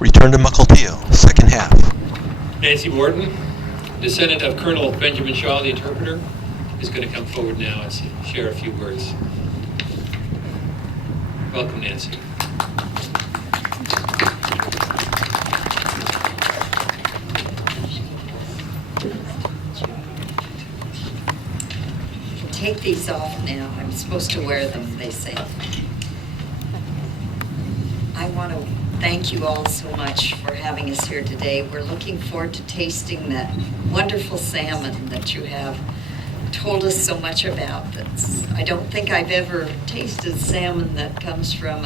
Return to Mukl-te-oh, second half. Nancy Morton, descendant of Colonel Benjamin Shaw, the interpreter, is going to come forward now and share a few words. Welcome, Nancy. Take these off now. I'm supposed to wear them, they say. I want to thank you all so much for having us here today. We're looking forward to tasting that wonderful salmon that you have told us so much about. I don't think I've ever tasted salmon that comes from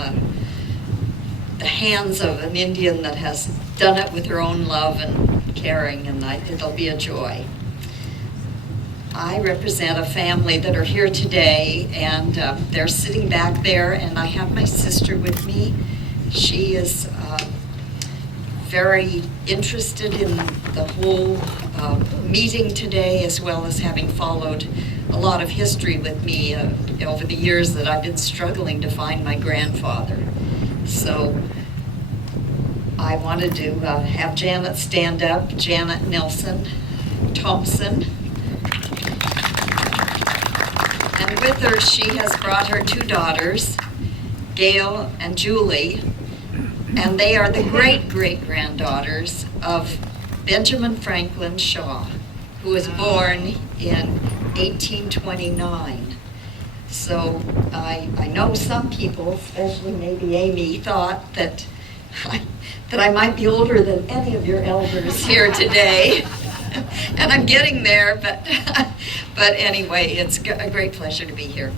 the hands of an Indian that has done it with her own love and caring, and it'll be a joy. I represent a family that are here today, and they're sitting back there, and I have my sister with me. She is very interested in the whole meeting today, as well as having followed a lot of history with me over the years that I've been struggling to find my grandfather. So I wanted to have Janet stand up, Janet Nelson Thompson. And with her, she has brought her two daughters, Gail and Julie, and they are the great-great-granddaughters of Benjamin Franklin Shaw, who was born in 1829. So I know some people, especially maybe Amy, thought that I might be older than any of your elders here today. And I'm getting there, but anyway, it's a great pleasure to be here.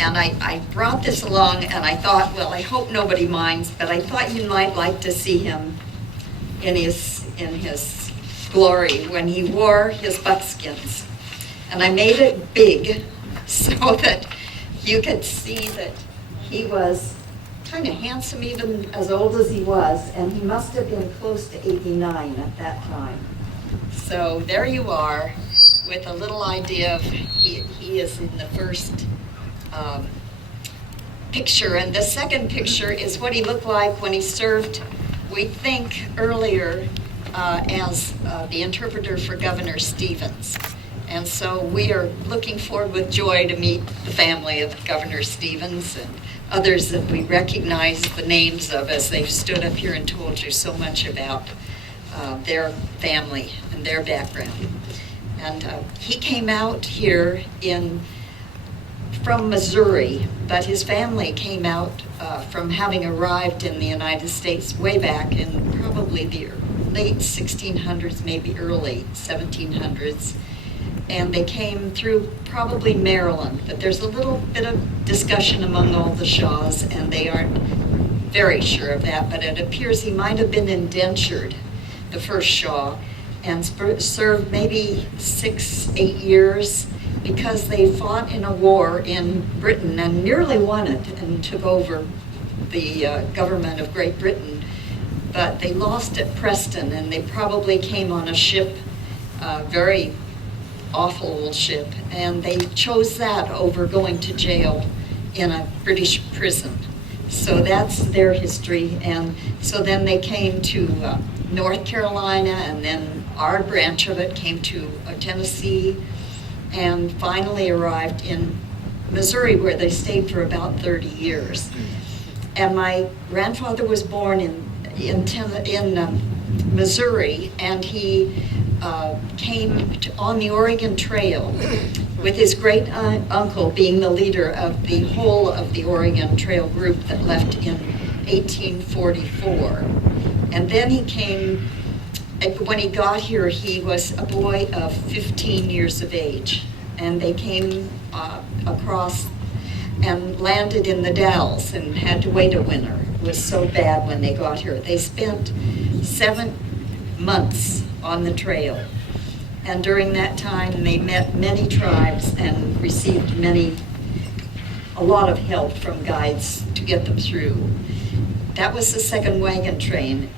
And I brought this along, and I thought, well, I hope nobody minds, but I thought you might like to see him in his glory when he wore his buckskins. And I made it big so that you could see that he was kind of handsome, even as old as he was, and he must have been close to 89 at that time. So there you are, with a little idea of he is in the first picture. And the second picture is what he looked like when he served, we think, earlier as the interpreter for Governor Stevens. And so we are looking forward with joy to meet the family of Governor Stevens and others that we recognize the names of as they've stood up here and told you so much about their family and their background. And he came out here from Missouri, but his family came out from having arrived in the United States way back in probably the late 1600s, maybe early 1700s. And they came through probably Maryland, but there's a little bit of discussion among all the Shaws, and they aren't very sure of that, but it appears he might have been indentured, the first Shaw, and served maybe 6-8 years because they fought in a war in Britain and nearly won it and took over the government of Great Britain. But they lost at Preston, and they probably came on a ship, very awful old ship, and they chose that over going to jail in a British prison. So that's their history. And so then they came to North Carolina, and then our branch of it came to Tennessee, and finally arrived in Missouri, where they stayed for about 30 years. And my grandfather was born in Missouri, and he came on the Oregon Trail with his great uncle being the leader of the whole of the Oregon Trail group that left in 1844. And then he came, when he got here, he was a boy of 15 years of age. And they came across and landed in the Dalles and had to wait a winter. It was so bad when they got here. They spent 7 months on the trail. And during that time, they met many tribes and received a lot of help from guides to get them through. That was the second wagon train.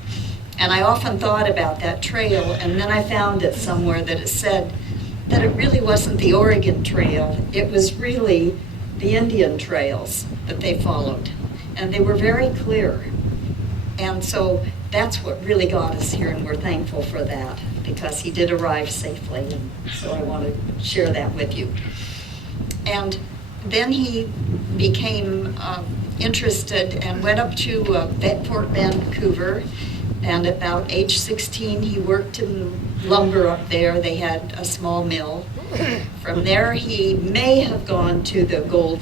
And I often thought about that trail, and then I found it somewhere that it said that it really wasn't the Oregon Trail. It was really the Indian trails that they followed. And they were very clear. And so that's what really got us here, and we're thankful for that, because he did arrive safely, and so I want to share that with you. And then he became interested and went up to Fort Vancouver, and at about age 16 he worked in lumber up there. They had a small mill. From there he may have gone to the gold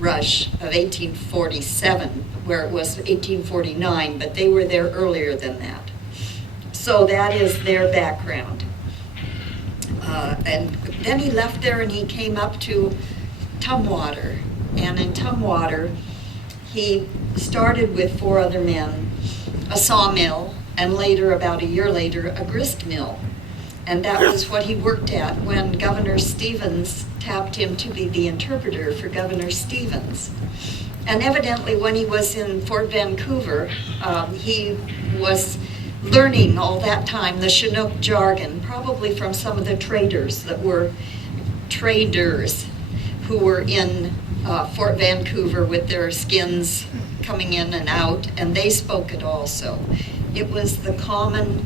rush of 1847, where it was 1849, but they were there earlier than that. So that is their background. And then he left there and he came up to Tumwater. And in Tumwater, he started with 4 other men a sawmill, and later, about a year later, a grist mill. And that was what he worked at when Governor Stevens tapped him to be the interpreter for Governor Stevens. And evidently, when he was in Fort Vancouver, he was learning all that time the Chinook jargon, probably from some of the traders who were in Fort Vancouver with their skins coming in and out, and they spoke it also. It was the common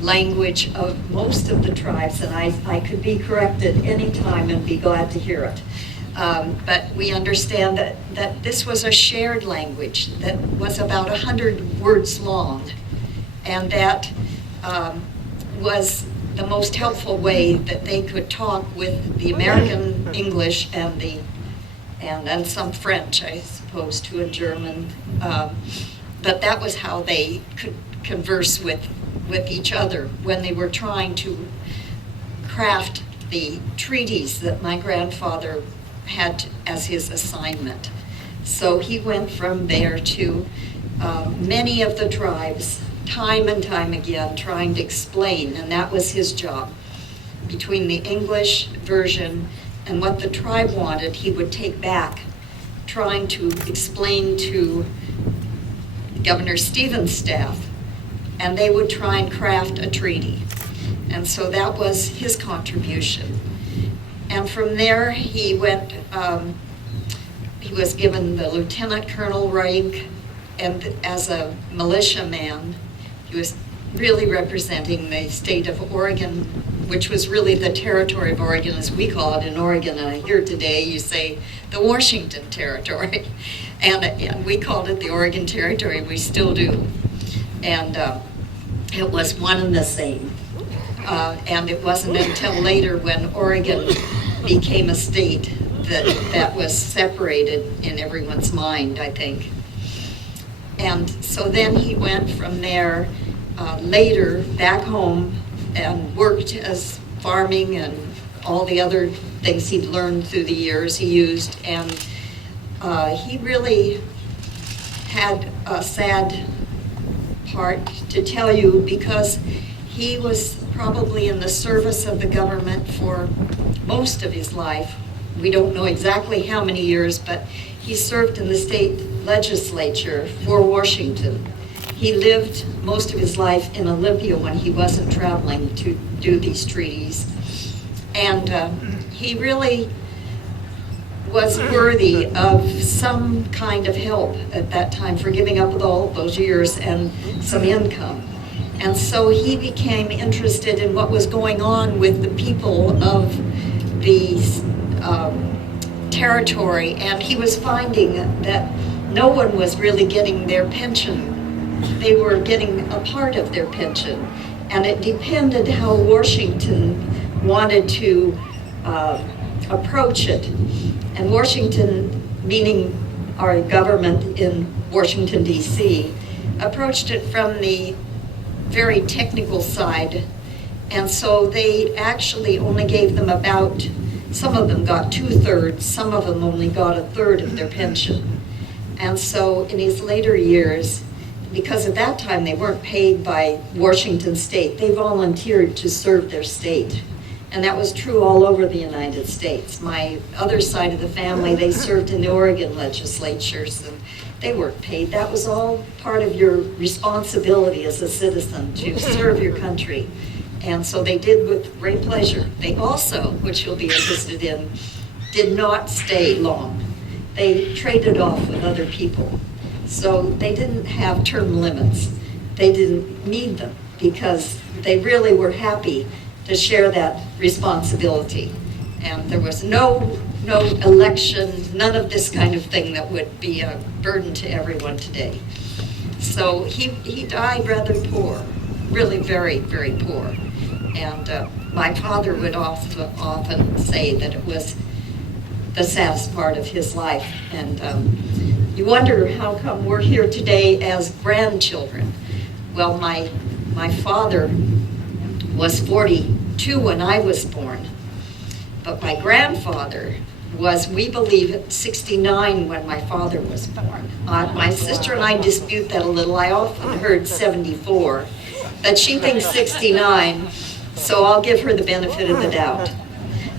language of most of the tribes, and I could be corrected any time and be glad to hear it. But we understand that this was a shared language that was about 100 words long, and that was the most helpful way that they could talk with the American English and some French, I suppose, too, and German. But that was how they could converse with each other when they were trying to craft the treaties that my grandfather had as his assignment. So he went from there to many of the tribes, time and time again, trying to explain, and that was his job. Between the English version and what the tribe wanted, he would take back, trying to explain to Governor Stevens' staff, and they would try and craft a treaty. And so that was his contribution. And from there, he went, he was given the lieutenant colonel rank, and as a militiaman, he was really representing the state of Oregon, which was really the territory of Oregon, as we call it in Oregon. And here today, you say the Washington Territory. And we called it the Oregon Territory, we still do. And it was one and the same. And it wasn't until later when Oregon became a state that was separated in everyone's mind, I think. And so then he went from there later back home and worked as farming and all the other things he'd learned through the years he used. And he really had a sad part to tell you, because he was probably in the service of the government for most of his life. We don't know exactly how many years, but he served in the state legislature for Washington. He lived most of his life in Olympia when he wasn't traveling to do these treaties. And he really was worthy of some kind of help at that time for giving up with all those years and some income. And so he became interested in what was going on with the people of the territory, and he was finding that no one was really getting their pension. They were getting a part of their pension, and it depended how Washington wanted to approach it. And Washington, meaning our government in Washington, D.C., approached it from the very technical side, and so they actually only gave them about, some of them got 2/3, some of them only got 1/3 of their pension. And so in his later years, because at that time they weren't paid by Washington State, they volunteered to serve their state. And that was true all over the United States. My other side of the family, they served in the Oregon legislatures, and they weren't paid. That was all part of your responsibility as a citizen, to serve your country. And so they did with great pleasure. They also, which you'll be interested in, did not stay long. They traded off with other people. So they didn't have term limits. They didn't need them because they really were happy to share that responsibility. And there was no election, none of this kind of thing that would be a burden to everyone today. So he died rather poor, really very, very poor. And my father would often say that it was the saddest part of his life. And you wonder how come we're here today as grandchildren. Well, my father was 42 when I was born, but my grandfather was, we believe, 69 when my father was born. My sister and I dispute that a little. I often heard 74, but she thinks 69, so I'll give her the benefit of the doubt.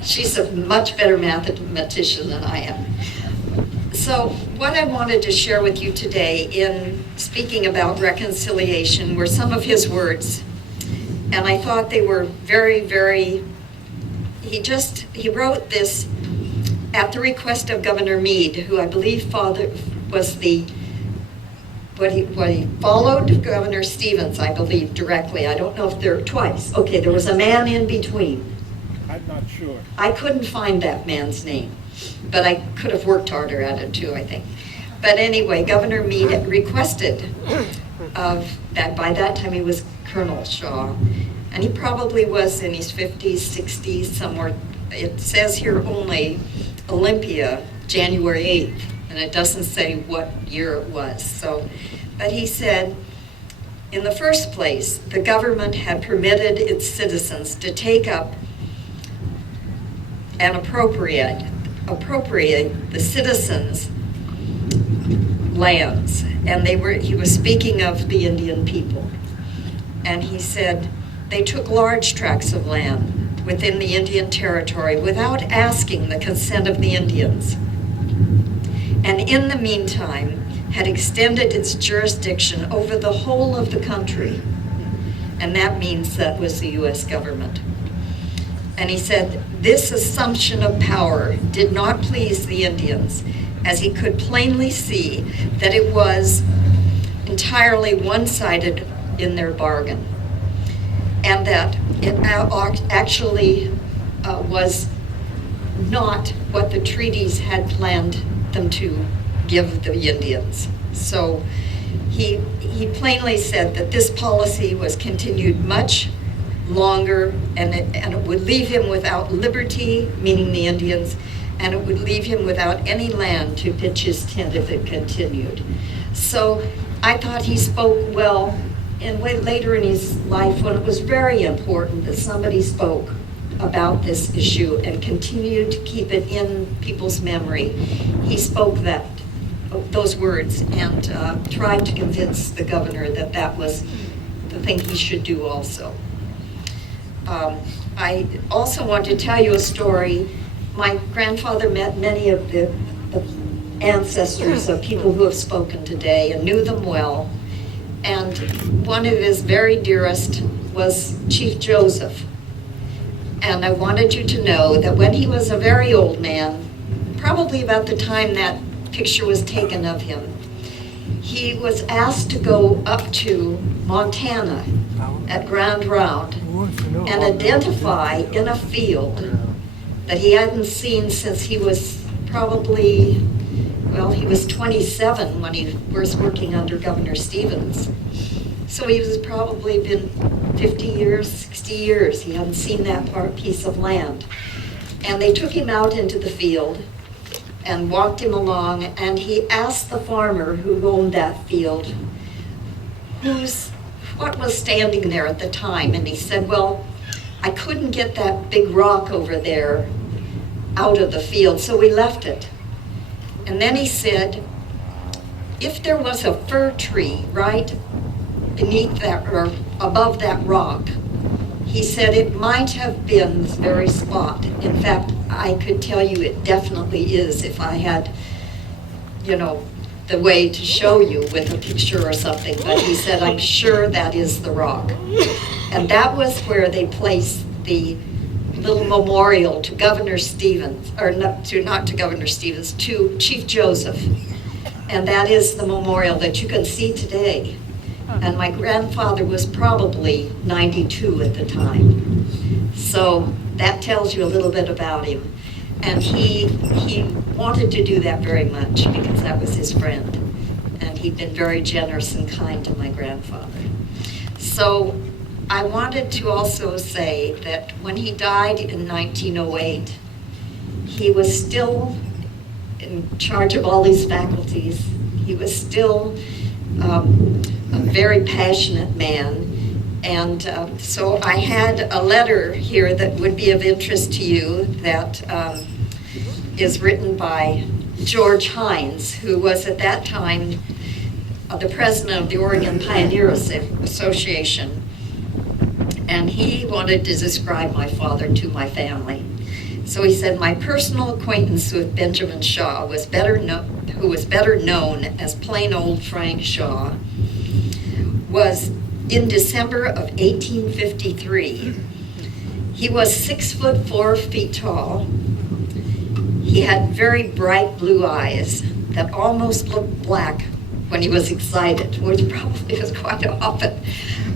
She's a much better mathematician than I am. So what I wanted to share with you today in speaking about reconciliation were some of his words. And I thought they were very, very, he wrote this at the request of Governor Meade, who I believe was he followed Governor Stevens, I believe, directly. I don't know if there twice. Okay, there was a man in between. I'm not sure. I couldn't find that man's name, but I could have worked harder at it too, I think. But anyway, Governor Meade requested of that. By that time he was Colonel Shaw, and he probably was in his 50s, 60s, somewhere. It says here only Olympia, January 8th, and it doesn't say what year it was. So, but he said, in the first place, the government had permitted its citizens to take up and appropriate the citizens' lands. And he was speaking of the Indian people. And he said, they took large tracts of land within the Indian territory without asking the consent of the Indians. And in the meantime, had extended its jurisdiction over the whole of the country. And that means that was the U.S. government. And he said, this assumption of power did not please the Indians, as he could plainly see that it was entirely one-sided in their bargain, and that it actually was not what the treaties had planned them to give the Indians. So he plainly said that this policy was continued much longer, and it would leave him without liberty, meaning the Indians, and it would leave him without any land to pitch his tent if it continued. So I thought he spoke well, and later in his life, when it was very important that somebody spoke about this issue and continued to keep it in people's memory, he spoke those words and tried to convince the governor that that was the thing he should do also. I also want to tell you a story. My grandfather met many of the ancestors of people who have spoken today and knew them well. And one of his very dearest was Chief Joseph. And I wanted you to know that when he was a very old man, probably about the time that picture was taken of him, he was asked to go up to Montana at Grand Round and identify in a field that he hadn't seen since he was probably, well, he was 27 when he was working under Governor Stevens. So he was probably been 50 years, 60 years. He hadn't seen that piece of land. And they took him out into the field and walked him along, and he asked the farmer who owned that field what was standing there at the time. And he said, well, I couldn't get that big rock over there out of the field, so we left it. And then he said, if there was a fir tree right beneath that or above that rock, he said it might have been this very spot. In fact, I could tell you it definitely is if I had, the way to show you with a picture or something. But he said, I'm sure that is the rock. And that was where they placed the little memorial to Governor Stevens, or not to Governor Stevens, to Chief Joseph. And that is the memorial that you can see today. And my grandfather was probably 92 at the time. So that tells you a little bit about him. And he wanted to do that very much because that was his friend. And he'd been very generous and kind to my grandfather. So I wanted to also say that when he died in 1908, he was still in charge of all these faculties. He was still a very passionate man. And so I had a letter here that would be of interest to you that is written by George Hines, who was at that time the president of the Oregon Pioneer Association. And he wanted to describe my father to my family. So he said, my personal acquaintance with Benjamin Shaw who was better known as plain old Frank Shaw, was in December of 1853. He was 6'4" tall. He had very bright blue eyes that almost looked black when he was excited, which probably was quite often.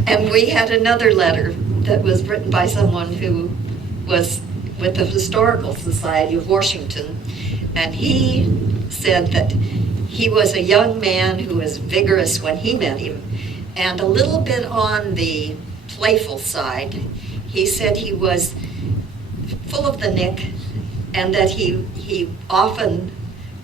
And we had another letter that was written by someone who was with the Historical Society of Washington, and he said that he was a young man who was vigorous when he met him, and a little bit on the playful side. He said he was full of the nick, and that he often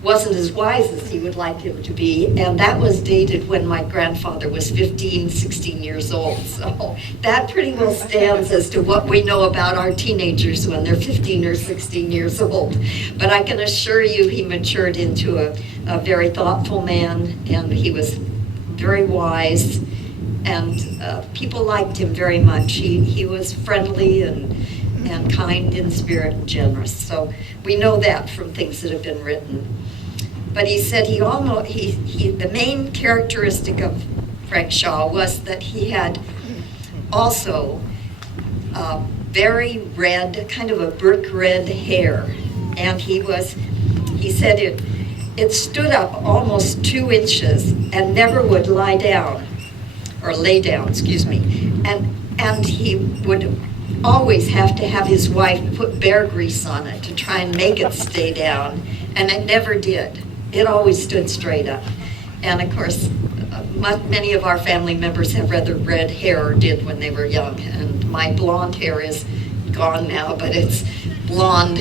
wasn't as wise as he would like him to be, and that was dated when my grandfather was 15, 16 years old. So that pretty well stands as to what we know about our teenagers when they're 15 or 16 years old. But I can assure you he matured into a very thoughtful man, and he was very wise, and people liked him very much. He was friendly and kind in spirit and generous. So we know that from things that have been written. But he said the main characteristic of Frank Shaw was that he had also very red, kind of a brick red hair. And he said it stood up almost 2 inches and never would lie down, or lay down, excuse me. And he would always have to have his wife put bear grease on it to try and make it stay down, and it never did. It always stood straight up. And of course, many of our family members have rather red hair, or did when they were young, and my blonde hair is gone now, but it's blonde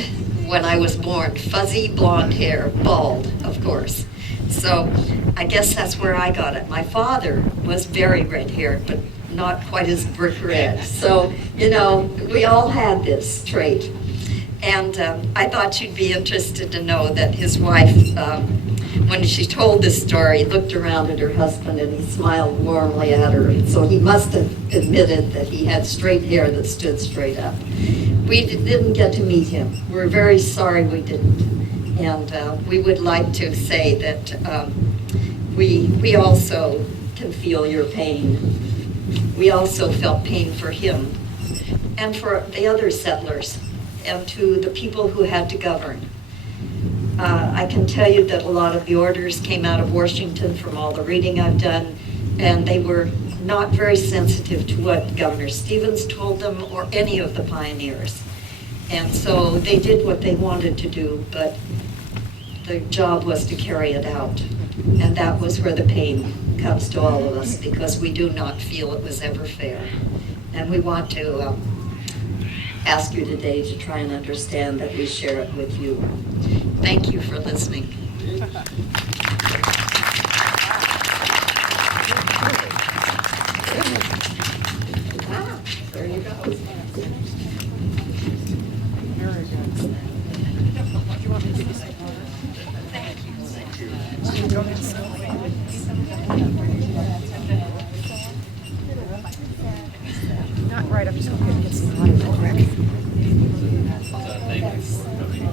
when I was born. Fuzzy blonde hair, bald, of course. So I guess that's where I got it. My father was very red-haired, but not quite as brick red. So, we all had this trait. And I thought you'd be interested to know that his wife, when she told this story, looked around at her husband and he smiled warmly at her. So he must have admitted that he had straight hair that stood straight up. We didn't get to meet him. We're very sorry we didn't. And we would like to say that we also can feel your pain. We also felt pain for him and for the other settlers, and to the people who had to govern. I can tell you that a lot of the orders came out of Washington from all the reading I've done, and they were not very sensitive to what Governor Stevens told them or any of the pioneers. And so they did what they wanted to do, but the job was to carry it out. And that was where the pain comes to all of us, because we do not feel it was ever fair. And we want to ask you today to try and understand that we share it with you. Thank you for listening. There you go. Very good. Do you want me to give you some water? Thank you. Go ahead. Not right, I'm just going to get some water real quick. Thank you for coming.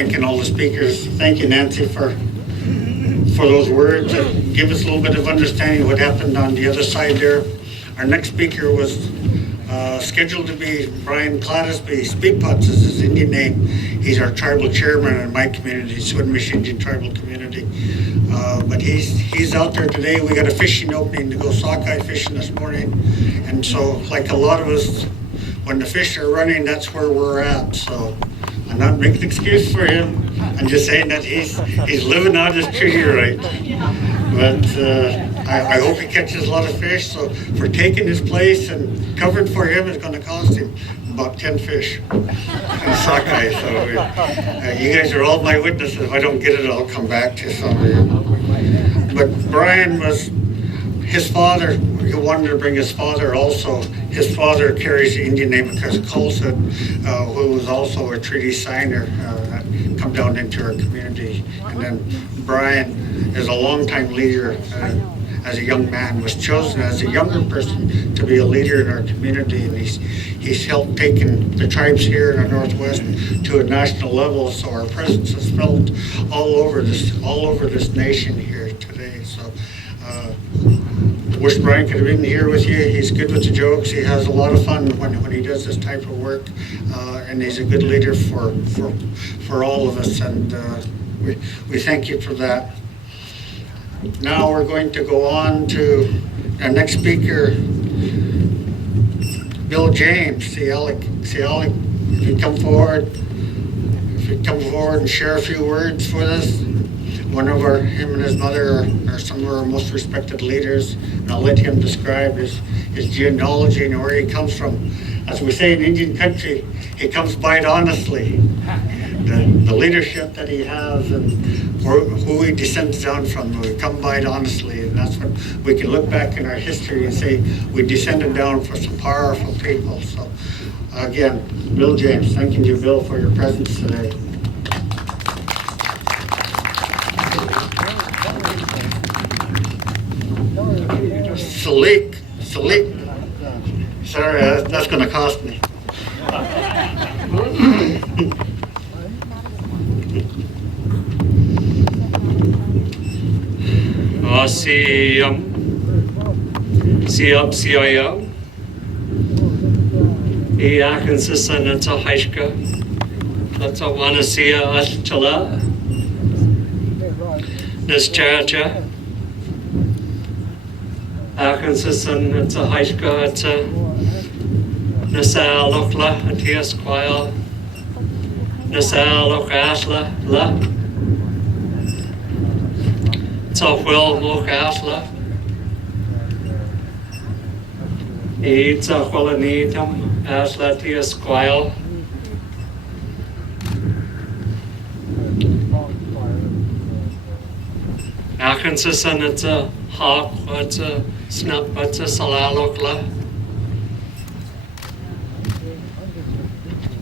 thanking all the speakers. Thank you, Nancy, for those words. Give us a little bit of understanding of what happened on the other side there. Our next speaker was scheduled to be Brian Clattersby. Speakpots is his Indian name. He's our tribal chairman in my community, Swinomish Indian tribal community. But he's out there today. We got a fishing opening to go sockeye fishing this morning. And so, like a lot of us, when the fish are running, that's where we're at. So I'm not making an excuse for him. I'm just saying that he's living out his treaty right. But I hope he catches a lot of fish. So for taking his place and covering for him, it's going to cost him about 10 fish and sockeye. So you guys are all my witnesses. If I don't get it, I'll come back to some of you. But Brian was his father. He wanted to bring his father also. His father carries the Indian name because Colson, who was also a treaty signer, come down into our community. And then Brian is a longtime leader. As a young man, was chosen as a younger person to be a leader in our community, and he's helped taking the tribes here in the Northwest to a national level. So our presence is felt all over this nation here today. So wish Brian could have been here with you. He's good with the jokes. He has a lot of fun when he does this type of work, and he's a good leader for all of us. And we thank you for that. Now we're going to go on to our next speaker, Bill James. See Alec, if you come forward. If you come forward and share a few words with us. Him and his mother are some of our most respected leaders, and I'll let him describe his genealogy and where he comes from. As we say in Indian country, he comes by it honestly. The leadership that he has and who he descends down from, we come by it honestly, and that's what we can look back in our history and say we descended down from some powerful people. So again, Bill James, thanking you, Bill, for your presence today. Salik. Sorry, that's going to cost me. CIO. Arkansas and a Haishka. That's a Wanasia Astala. Nischacha. Arkansas and a Haishka. It's a Nasal Okla, a Tiasquile. Nasal Okasla, La. It's a Will Mokasla. It's a Quilanitum, Asla Tiasquile. Arkansas and it's a Hawk, it's a Snap, it's a Salalokla.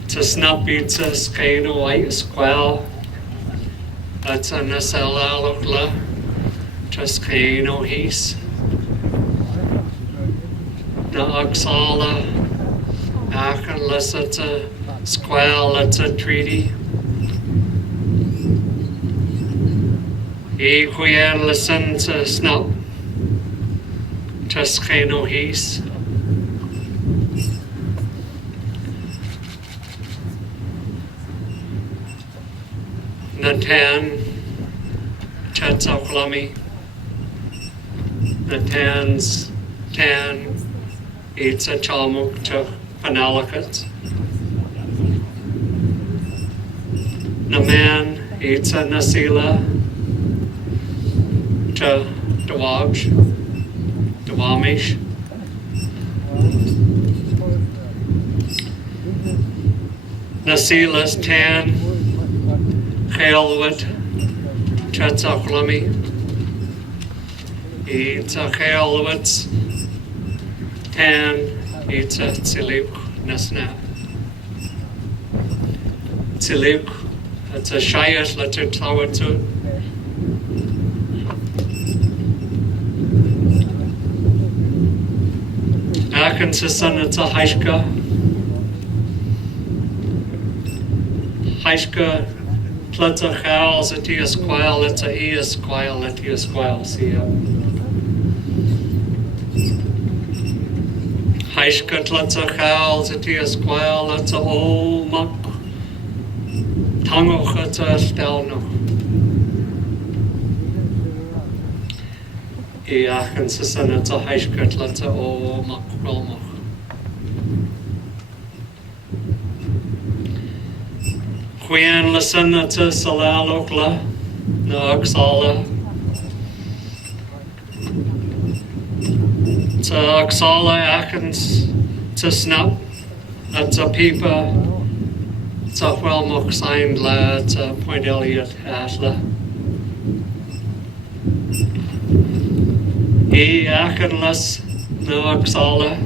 It's a Snap, it's a Skano White Squall. It's a Nasalalokla. Just Skano Hees. The Oxala. Arkansas, it's a Squall, it's a treaty. Equian listen to Snap. Just Skano Hees. Natan, Suquamish, Natan's Tan, eats a Mukl-te-oh Penalicut. Naman eats a Nasila to Duwamish. Nasila's Tan, Khalewit, Suquamish. It's a Khalewit's Tan, it's a Tsiluk Nasna. Tsiluk, it's a Shayas Letter Tawatut. Arkansas, it's a Haishka. Haishka Tletsa chal zati esquile, letsa e esquile, leti esquile, see ya. Haishka tletsa chal zati esquile, letsa o mak. Tango chetsa estelno. E achen sisan etsa haishka tletsa o mak rolmoch. Queen listen to Salalokla, no Oxala. To Oxala Akens, to Snap, that's a Peepa, it's a Wellmock signed la, it's a Point Elliott Atla. E Akenless, no Oxala.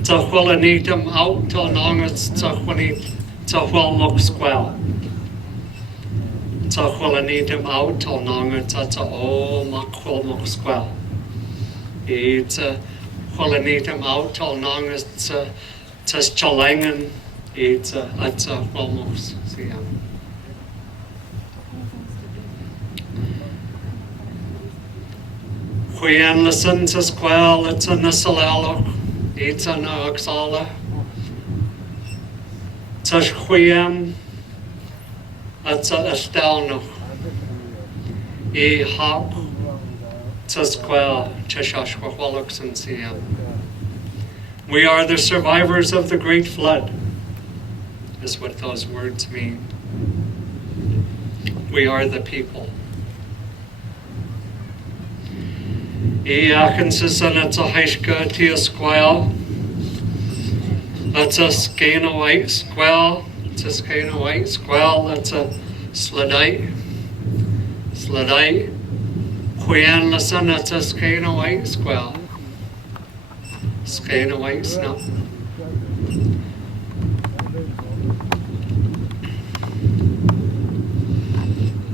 It's a Hullanitum out to Nongets, it's a Hullanitum. Ta Wellmock Squell. Ta Hullanitum out till Nonga Tata O Mak Wellmock Squell. It's a Hullanitum out till Nonga Tas Chalangan. It's a Wellmock Siam. Huyan listen to Squell, it's a Nasalalo. It's a Noxala. Tash Huyam, that's a Estelno. E Hop, Tasquel, Cheshashwahwallux and Siam. We are the survivors of the Great Flood, is what those words mean. We are the people. E Akensisan, it's a Haishka, Tiasquel. That's a Skana White Squell. It's a Skana White Squell. That's a Sladite. Sladite. Queen listen, that's a Skana White Squell. Skana White Snuff.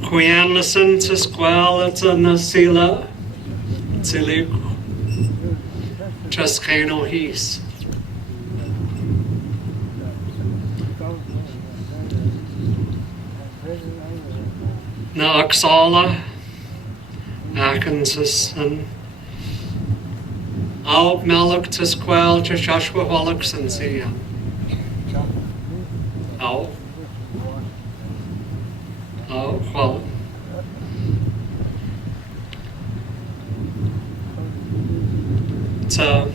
Queen listen to Squell. That's a Nasila. Silik. Traskano Hees. Na Oxala, Akensis, and Alp Maluk to Squell, Cheshashwa Wallux and Sia. Oh, well. So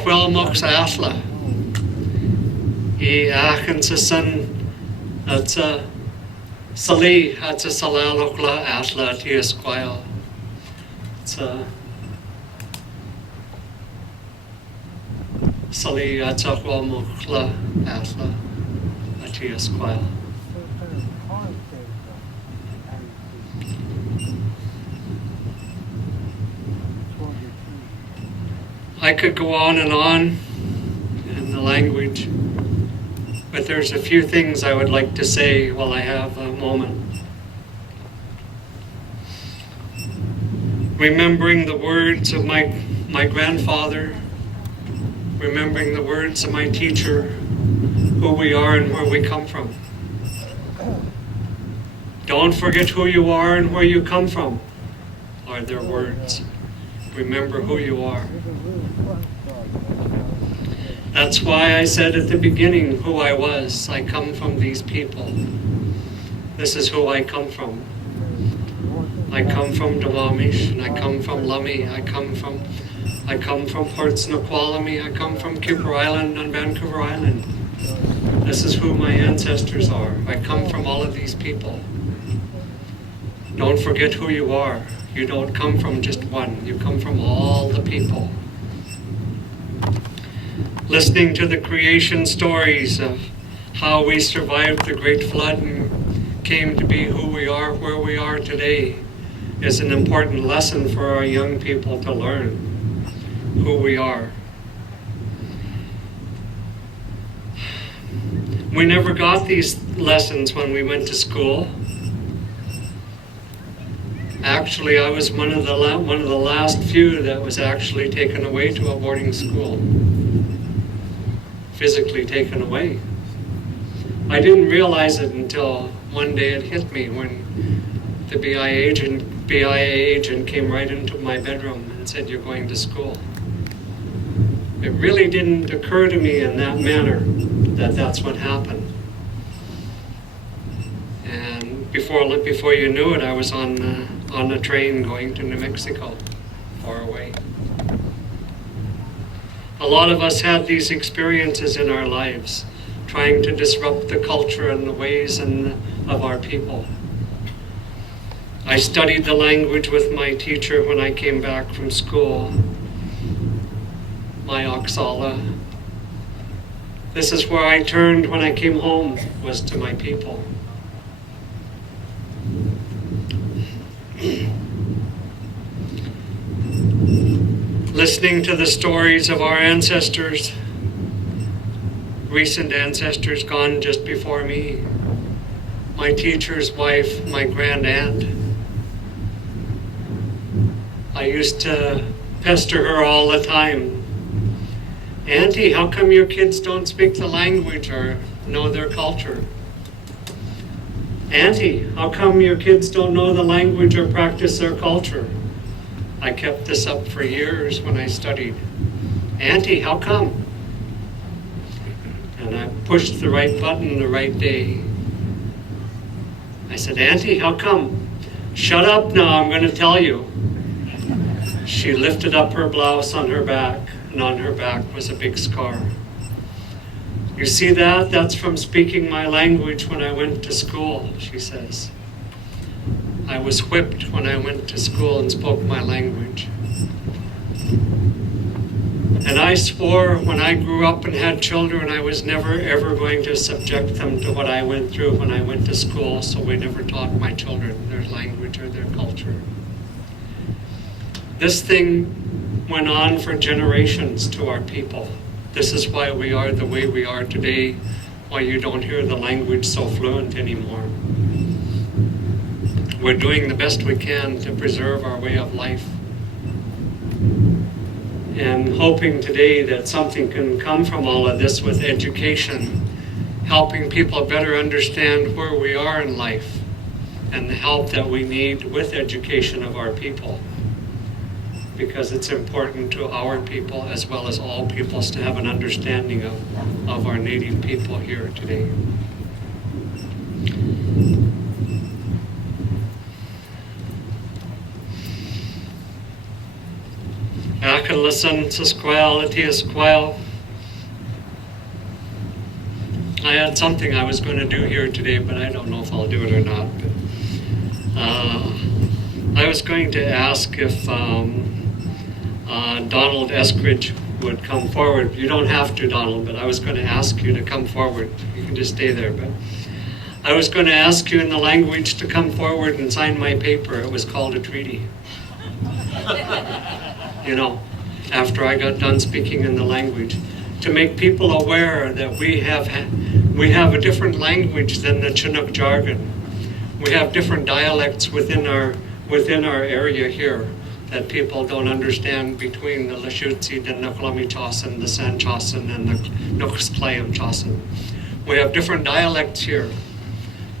Wellmox Asla. E Akensis and it's a Sali, that's a Salalokla Atla Tiasquile. It's a Sali, that's a Wellmokla Atla Tiasquile. I could go on in the language. But there's a few things I would like to say while I have a moment. Remembering the words of my grandfather, remembering the words of my teacher, who we are and where we come from. Don't forget who you are and where you come from, are their words. Remember who you are. That's why I said at the beginning who I was. I come from these people. This is who I come from. I come from Duwamish, and I come from Lummi. I come from Port Snoqualmie. I come from Cooper Island and Vancouver Island. This is who my ancestors are. I come from all of these people. Don't forget who you are. You don't come from just one. You come from all the people. Listening to the creation stories of how we survived the Great Flood and came to be who we are, where we are today, is an important lesson for our young people to learn who we are. We never got these lessons when we went to school. Actually, I was one of the last few that was actually taken away to a boarding school. Physically taken away. I didn't realize it until one day it hit me when the BIA agent came right into my bedroom and said, "You're going to school." It really didn't occur to me in that manner that that's what happened. And before you knew it, I was on a train going to New Mexico, far away. A lot of us had these experiences in our lives, trying to disrupt the culture and the ways of our people. I studied the language with my teacher when I came back from school, my Oksala. This is where I turned when I came home, was to my people. Listening to the stories of our ancestors, recent ancestors gone just before me, my teacher's wife, my grand aunt. I used to pester her all the time. "Auntie, how come your kids don't speak the language or know their culture? Auntie, how come your kids don't know the language or practice their culture?" I kept this up for years when I studied. "Auntie, how come?" And I pushed the right button the right day. I said, "Auntie, how come?" "Shut up now, I'm going to tell you." She lifted up her blouse on her back, and on her back was a big scar. "You see that? That's from speaking my language when I went to school," she says. I was whipped when I went to school and spoke my language. And I swore when I grew up and had children, I was never ever going to subject them to what I went through when I went to school, so we never taught my children their language or their culture. This thing went on for generations to our people. This is why we are the way we are today, why you don't hear the language so fluent anymore. We're doing the best we can to preserve our way of life. And hoping today that something can come from all of this with education, helping people better understand where we are in life and the help that we need with education of our people. Because it's important to our people as well as all peoples to have an understanding of our native people here today. I can listen to Squale. I had something I was going to do here today, but I don't know if I'll do it or not. But, I was going to ask if Donald Eskridge would come forward. You don't have to, Donald, but I was going to ask you to come forward. You can just stay there. But I was going to ask you in the language to come forward and sign my paper. It was called a treaty. You know, after I got done speaking in the language, to make people aware that we have a different language than the Chinook jargon. We have different dialects within our area here that people don't understand between the Lashutsi, the Snoqualmie Chasen, the San Chasen, and the Nuxclayam Chasen. We have different dialects here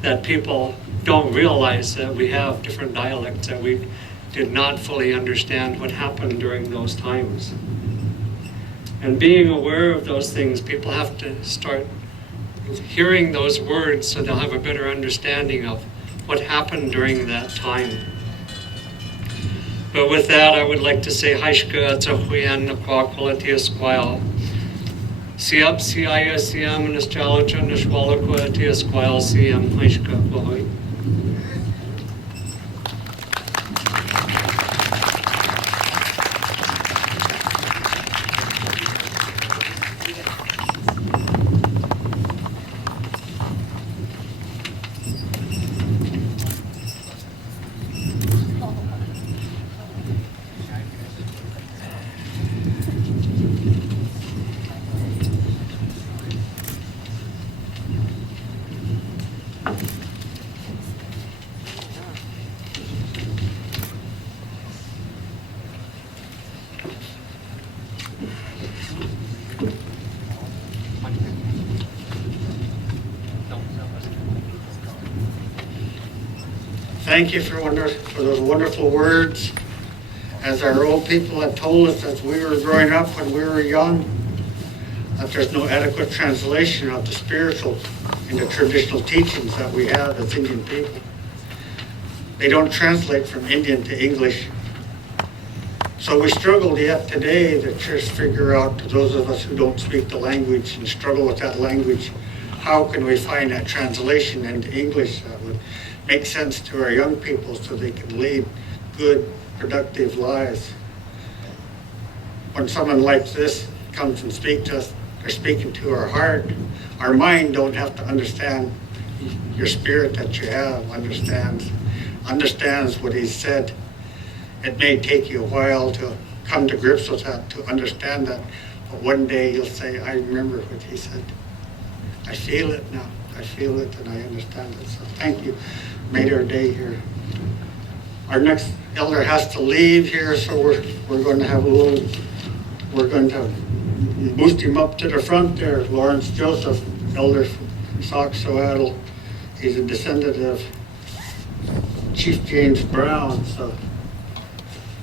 that people don't realize that we have different dialects, that we did not fully understand what happened during those times. And being aware of those things, people have to start hearing those words so they'll have a better understanding of what happened during that time. But with that, I would like to say, Haishka Atzahuyan Nakwa Quality Esquile. Siab Siaya Siam Nishchalacha Nishwala Quality Esquile Siam Haishka Quality. Thank you for those wonderful words. As our old people had told us as we were growing up when we were young, that there's no adequate translation of the spiritual and the traditional teachings that we have as Indian people. They don't translate from Indian to English. So we struggle yet today to just figure out, to those of us who don't speak the language and struggle with that language, how can we find that translation into English that would make sense to our young people so they can lead good, productive lives. When someone like this comes and speaks to us, they're speaking to our heart. Our mind don't have to understand. Your spirit that you have understands what he said. It may take you a while to come to grips with that, to understand that, but one day you'll say, I remember what he said. I feel it now. I feel it and I understand it. So thank you. Made our day here. Our next elder has to leave here, so we're going to have we're going to boost him up to the front there. Lawrence Joseph, elder from Sauk-Soattle. He's a descendant of Chief James Brown, so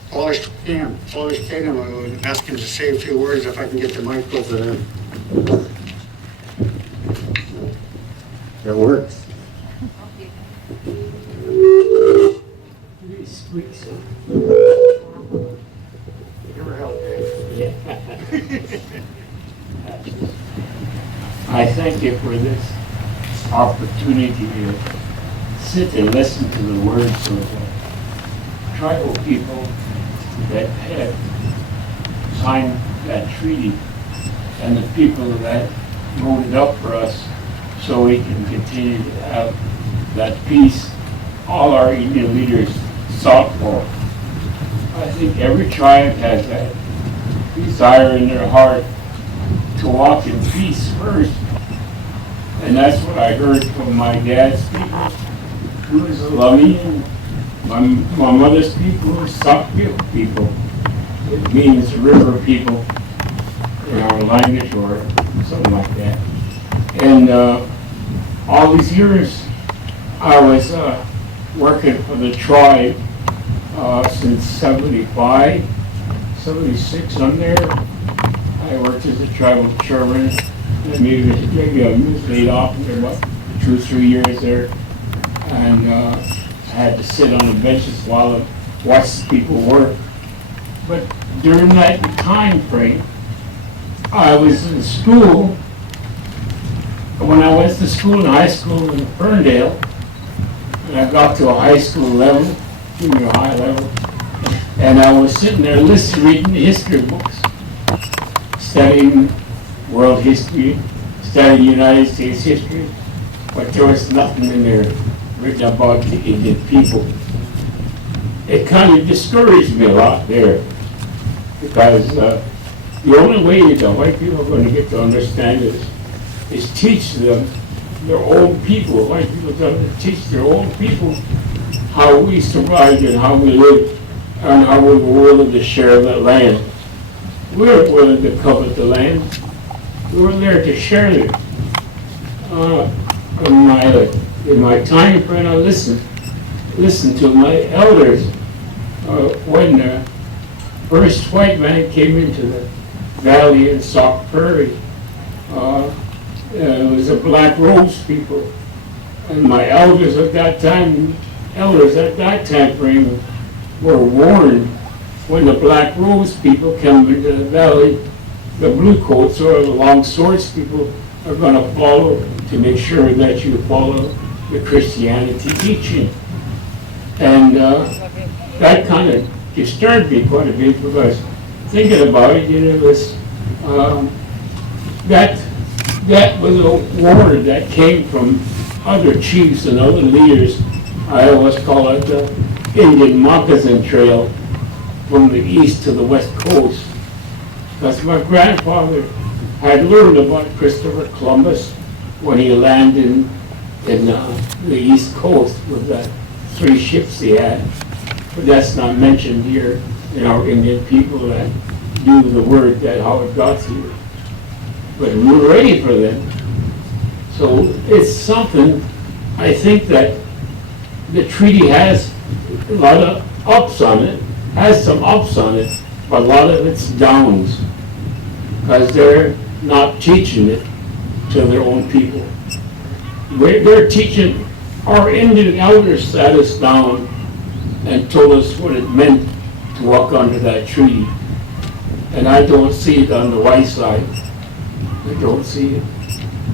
polish him. I would ask him to say a few words if I can get the mic over there. It works. I thank you for this opportunity to sit and listen to the words of the tribal people that had signed that treaty and the people that voted up for us so we can continue to have that peace all our Indian leaders sought for. I think every tribe has that desire in their heart to walk in peace first. And that's what I heard from my dad's people, who is a Lummi, and my mother's people, who is Saukville people. It means river people in our language or something like that. And all these years I was working for the tribe since 75, 76, I'm there. I worked as a tribal chairman. Maybe I was laid off for about 2 or 3 years there. And I had to sit on the benches while I watched people work. But during that time frame, I was in school. When I went to school in high school in Ferndale, and I got to a high school level, junior high level, and I was sitting there reading the history books, studying world history, studying United States history, but there was nothing in there written about the Indian people. It kind of discouraged me a lot there, because the only way the white people are going to get to understand this is teach them, their own people, white people teach their own people how we survived and how we lived and how we were willing to share the land. We weren't willing to covet the land. We were there to share it. In my time frame, I listened to my elders when the first white man came into the valley in Sauk Prairie. It was the Black Rose people, and my elders at that time frame were warned when the Black Rose people come into the valley, the Blue Coats or the Long Swords people are going to follow to make sure that you follow the Christianity teaching. And that kind of disturbed me quite a bit, because thinking about it, it was that was a word that came from other chiefs and other leaders. I always call it the Indian Moccasin Trail from the east to the west coast. Because my grandfather had learned about Christopher Columbus when he landed in the east coast with the 3 ships he had. But that's not mentioned here in our Indian people that do the word, that how it got here. But we were ready for them. So it's something, I think, that the treaty has a lot of ups on it, has some ups on it, but a lot of it's downs, because they're not teaching it to their own people. They're teaching, our Indian elders sat us down and told us what it meant to walk under that treaty. And I don't see it on the white side. I don't see it.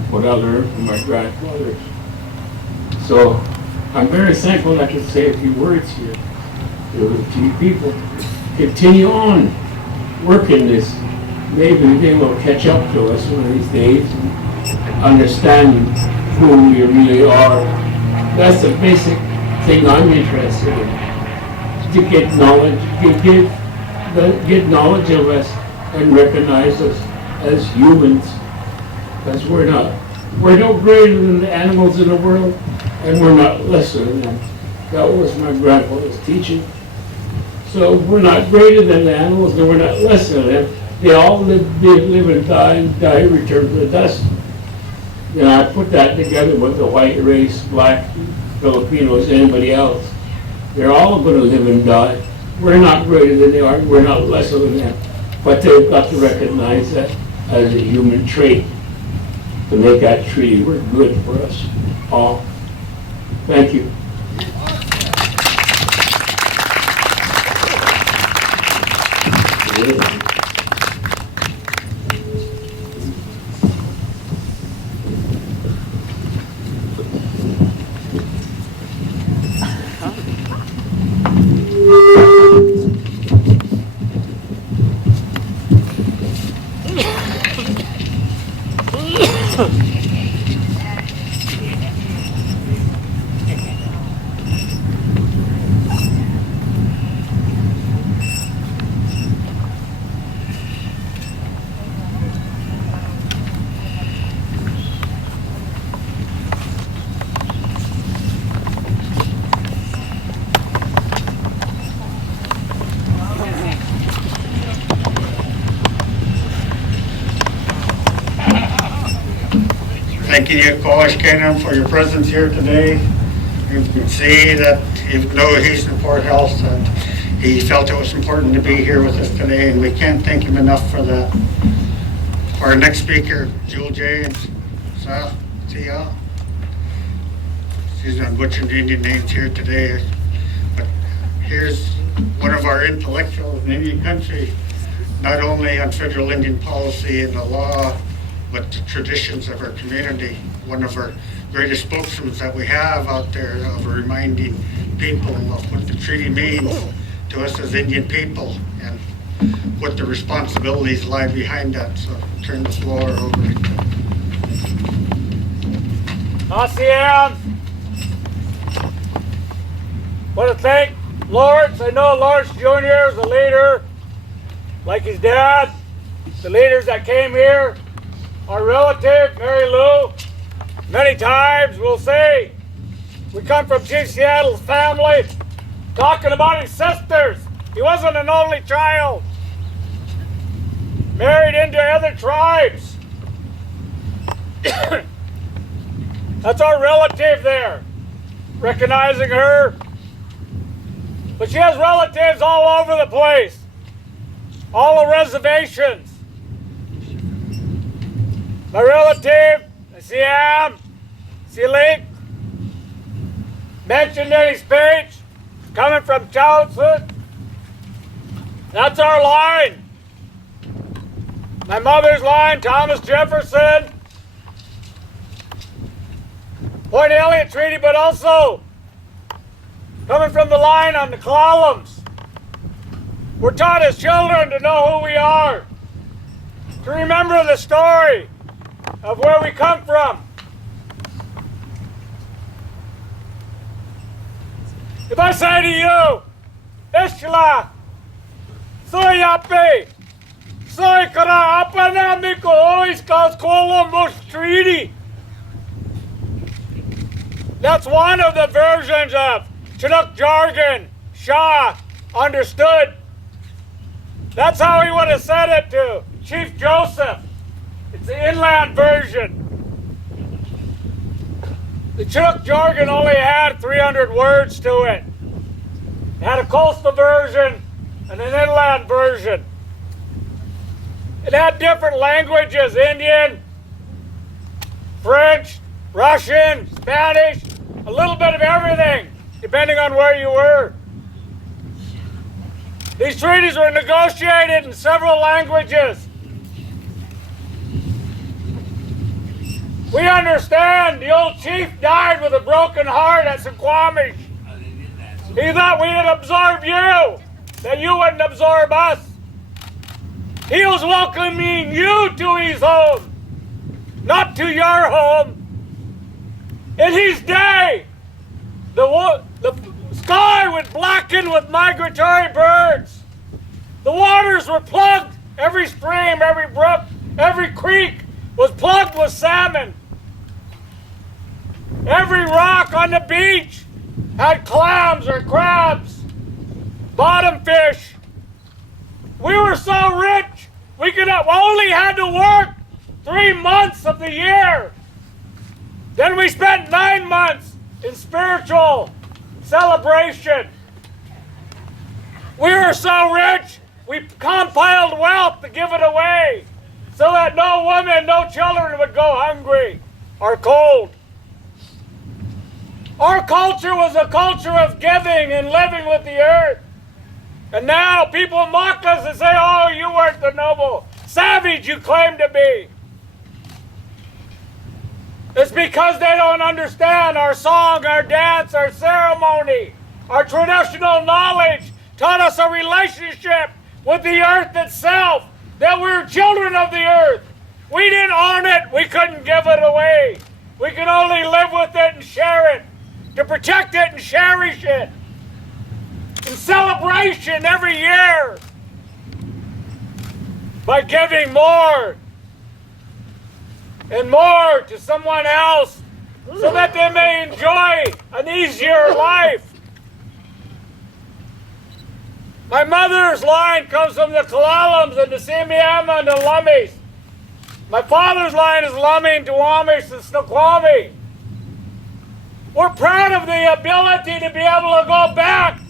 What I learned from my grandfathers. So I'm very thankful I can say a few words here to you people. Continue on working this. Maybe they will catch up to us one of these days and understand who we really are. That's the basic thing I'm interested in. To get knowledge, get knowledge of us and recognize us as humans. Because we're no greater than the animals in the world, and we're not lesser than them. That was my grandfather's teaching. So we're not greater than the animals, and we're not lesser than them. They all live and die, return to the dust. You know, I put that together with the white race, black, Filipinos, anybody else. They're all going to live and die. We're not greater than they are, we're not lesser than them. But they've got to recognize that as a human trait to make that treaty work good for us all. Thank you. Thank you, Koash Cannon, for your presence here today. You can see that even though he's in poor health, that he felt it was important to be here with us today, and we can't thank him enough for that. For our next speaker, Jewel James, Tia. She's not butchering Indian names here today, but here's one of our intellectuals in Indian country, not only on federal Indian policy and the law, but the traditions of our community. One of our greatest spokesmen that we have out there of reminding people of what the treaty means to us as Indian people and what the responsibilities lie behind that. So I'll turn the floor over to ASEAN. Want to thank Lawrence. I know Lawrence Jr. is a leader, like his dad. The leaders that came here, our relative, Mary Lou, many times will say, we come from Chief Seattle's family, talking about his sisters. He wasn't an only child. Married into other tribes. That's our relative there, recognizing her. But she has relatives all over the place, all the reservations. My relative, Siam, Silik, mentioned in his speech, coming from childhood. That's our line. My mother's line, Thomas Jefferson, Point Elliott Treaty, but also coming from the line on the columns. We're taught as children to know who we are, to remember the story of where we come from. If I say to you, Ishla, Soyape, Soykara, Apanamiko, always calls Columbus Treaty. That's one of the versions of Chinook jargon Shaw understood. That's how he would have said it to Chief Joseph. It's the inland version. The Chinook jargon only had 300 words to it. It had a coastal version and an inland version. It had different languages, Indian, French, Russian, Spanish, a little bit of everything, depending on where you were. These treaties were negotiated in several languages. We understand the old chief died with a broken heart at Suquamish. He thought we'd absorb you, that you wouldn't absorb us. He was welcoming you to his home, not to your home. In his day, the sky was blackened with migratory birds. The waters were plugged. Every stream, every brook, every creek was plugged with salmon. Every rock on the beach had clams or crabs, bottom fish. We were so rich, we only had to work 3 months of the year. Then we spent 9 months in spiritual celebration. We were so rich, we compiled wealth to give it away so that no woman, no children would go hungry or cold. Our culture was a culture of giving and living with the earth. And now people mock us and say, oh, you weren't the noble savage you claim to be. It's because they don't understand our song, our dance, our ceremony, our traditional knowledge taught us a relationship with the earth itself, that we're children of the earth. We didn't own it, we couldn't give it away. We could only live with it and share it, to protect it and cherish it. In celebration every year, by giving more and more to someone else so that they may enjoy an easier life. My mother's line comes from the Kalalams and the Sammamish and the Lummis. My father's line is Lummi and Duwamish and Snoqualmie. We're proud of the ability to be able to go back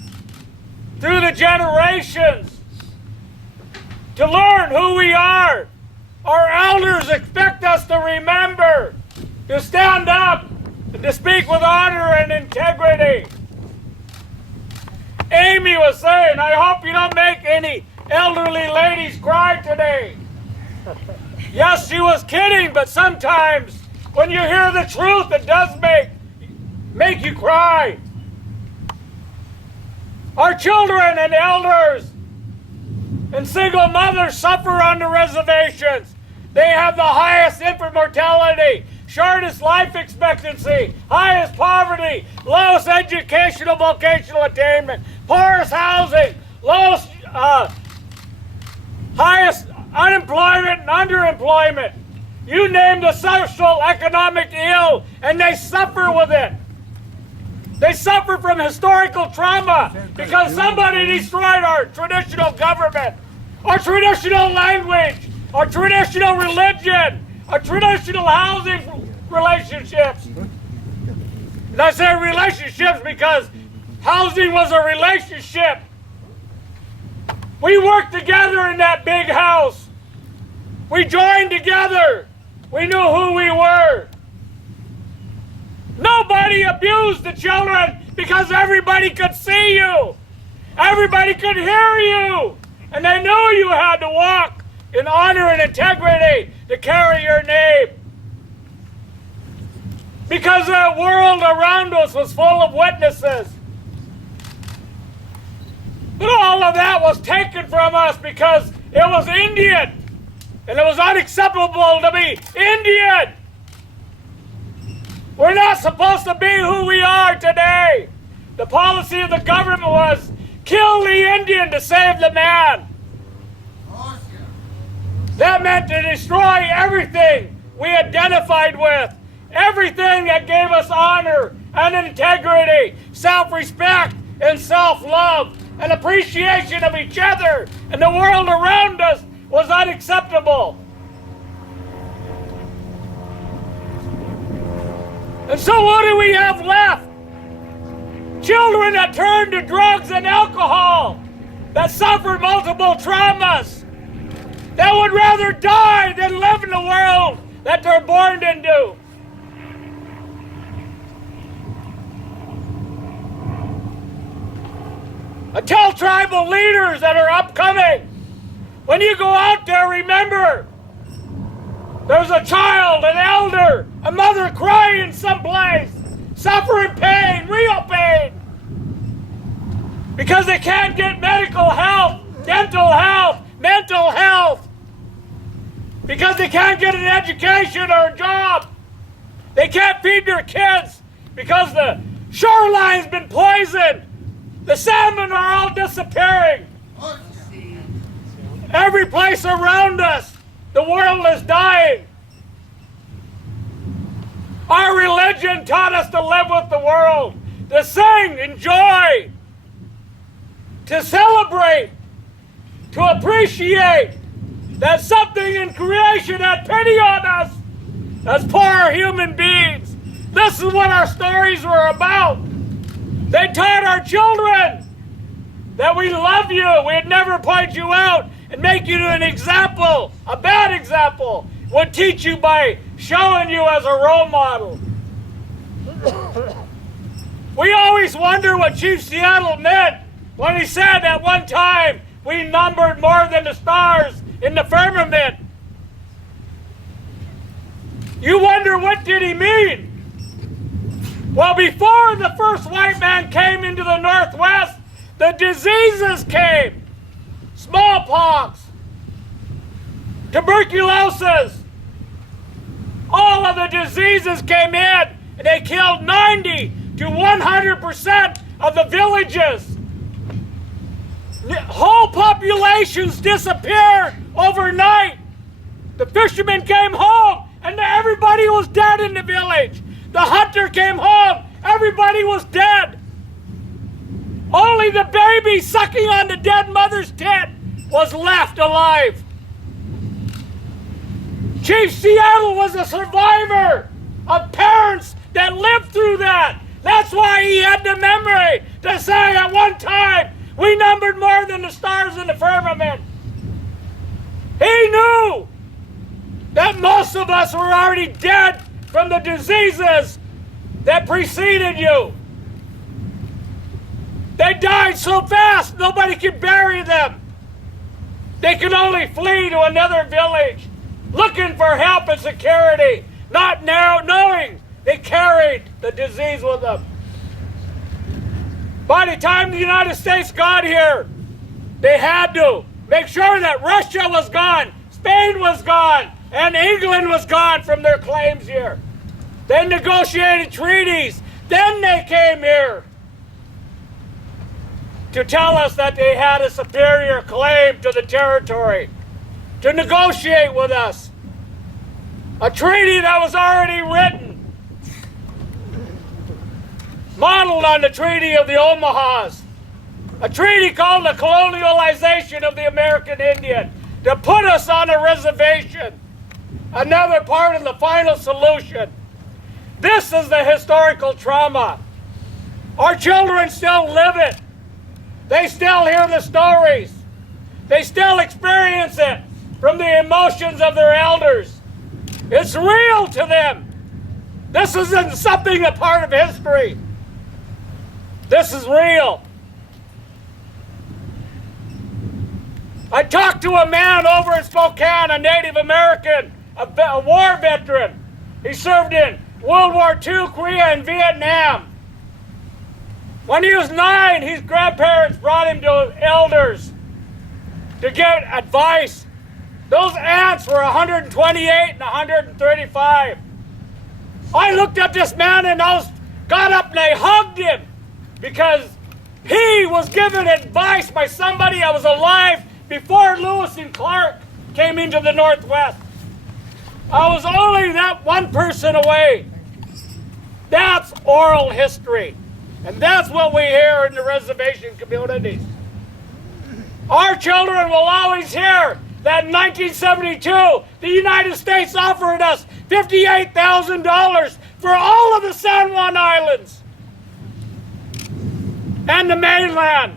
through the generations to learn who we are. Our elders expect us to remember, to stand up, and to speak with honor and integrity. Amy was saying, I hope you don't make any elderly ladies cry today. Yes, she was kidding, but sometimes when you hear the truth, it does make you cry. Our children and elders and single mothers suffer on the reservations. They have the highest infant mortality, shortest life expectancy, highest poverty, lowest educational vocational attainment, poorest housing, lowest, highest unemployment and underemployment. You name the social economic ill, and they suffer with it. They suffer from historical trauma because somebody destroyed our traditional government, our traditional language, our traditional religion, our traditional housing relationships. And I say relationships because housing was a relationship. We worked together in that big house. We joined together. We knew who we were. Nobody abused the children because everybody could see you. Everybody could hear you. And they knew you had to walk in honor and integrity to carry your name. Because the world around us was full of witnesses. But all of that was taken from us because it was Indian. And it was unacceptable to be Indian. We're not supposed to be who we are today. The policy of the government was kill the Indian to save the man. That meant to destroy everything we identified with, everything that gave us honor and integrity, self-respect and self-love, and appreciation of each other and the world around us was unacceptable. And so what do we have left? Children that turn to drugs and alcohol, that suffer multiple traumas, that would rather die than live in the world that they're born into. I tell tribal leaders that are upcoming, when you go out there, remember, there's a child, an elder, a mother crying someplace, suffering pain, real pain, because they can't get medical help, dental health, mental health, because they can't get an education or a job. They can't feed their kids because the shoreline's been poisoned. The salmon are all disappearing. Every place around us, the world is dying. Our religion taught us to live with the world, to sing, enjoy, to celebrate, to appreciate that something in creation had pity on us as poor human beings. This is what our stories were about. They taught our children that we love you, we'd never point you out and make you an example, a bad example. Would teach you by showing you as a role model. We always wonder what Chief Seattle meant when he said at one time we numbered more than the stars in the firmament. You wonder, what did he mean? Well, before the first white man came into the Northwest, the diseases came. Smallpox, tuberculosis, all of the diseases came in, and they killed 90 to 100% of the villages. Whole populations disappeared overnight. The fishermen came home, and everybody was dead in the village. The hunter came home, everybody was dead. Only the baby sucking on the dead mother's tit was left alive. Chief Seattle was a survivor of parents that lived through that. That's why he had the memory to say at one time, we numbered more than the stars in the firmament. He knew that most of us were already dead from the diseases that preceded you. They died so fast, nobody could bury them. They could only flee to another village, looking for help and security, not now knowing they carried the disease with them. By the time the United States got here, they had to make sure that Russia was gone, Spain was gone, and England was gone from their claims here. They negotiated treaties. Then they came here to tell us that they had a superior claim to the territory, to negotiate with us. A treaty that was already written, modeled on the Treaty of the Omahas, a treaty called the colonialization of the American Indian, to put us on a reservation, another part of the final solution. This is the historical trauma. Our children still live it. They still hear the stories. They still experience it from the emotions of their elders. It's real to them. This isn't something a part of history. This is real. I talked to a man over in Spokane, a Native American, a war veteran. He served in World War II, Korea, and Vietnam. When he was 9, his grandparents brought him to elders to get advice. Those aunts were 128 and 135. I looked at this man and got up and I hugged him because he was given advice by somebody that was alive before Lewis and Clark came into the Northwest. I was only that one person away. That's oral history. And that's what we hear in the reservation communities. Our children will always hear that in 1972, the United States offered us $58,000 for all of the San Juan Islands and the mainland.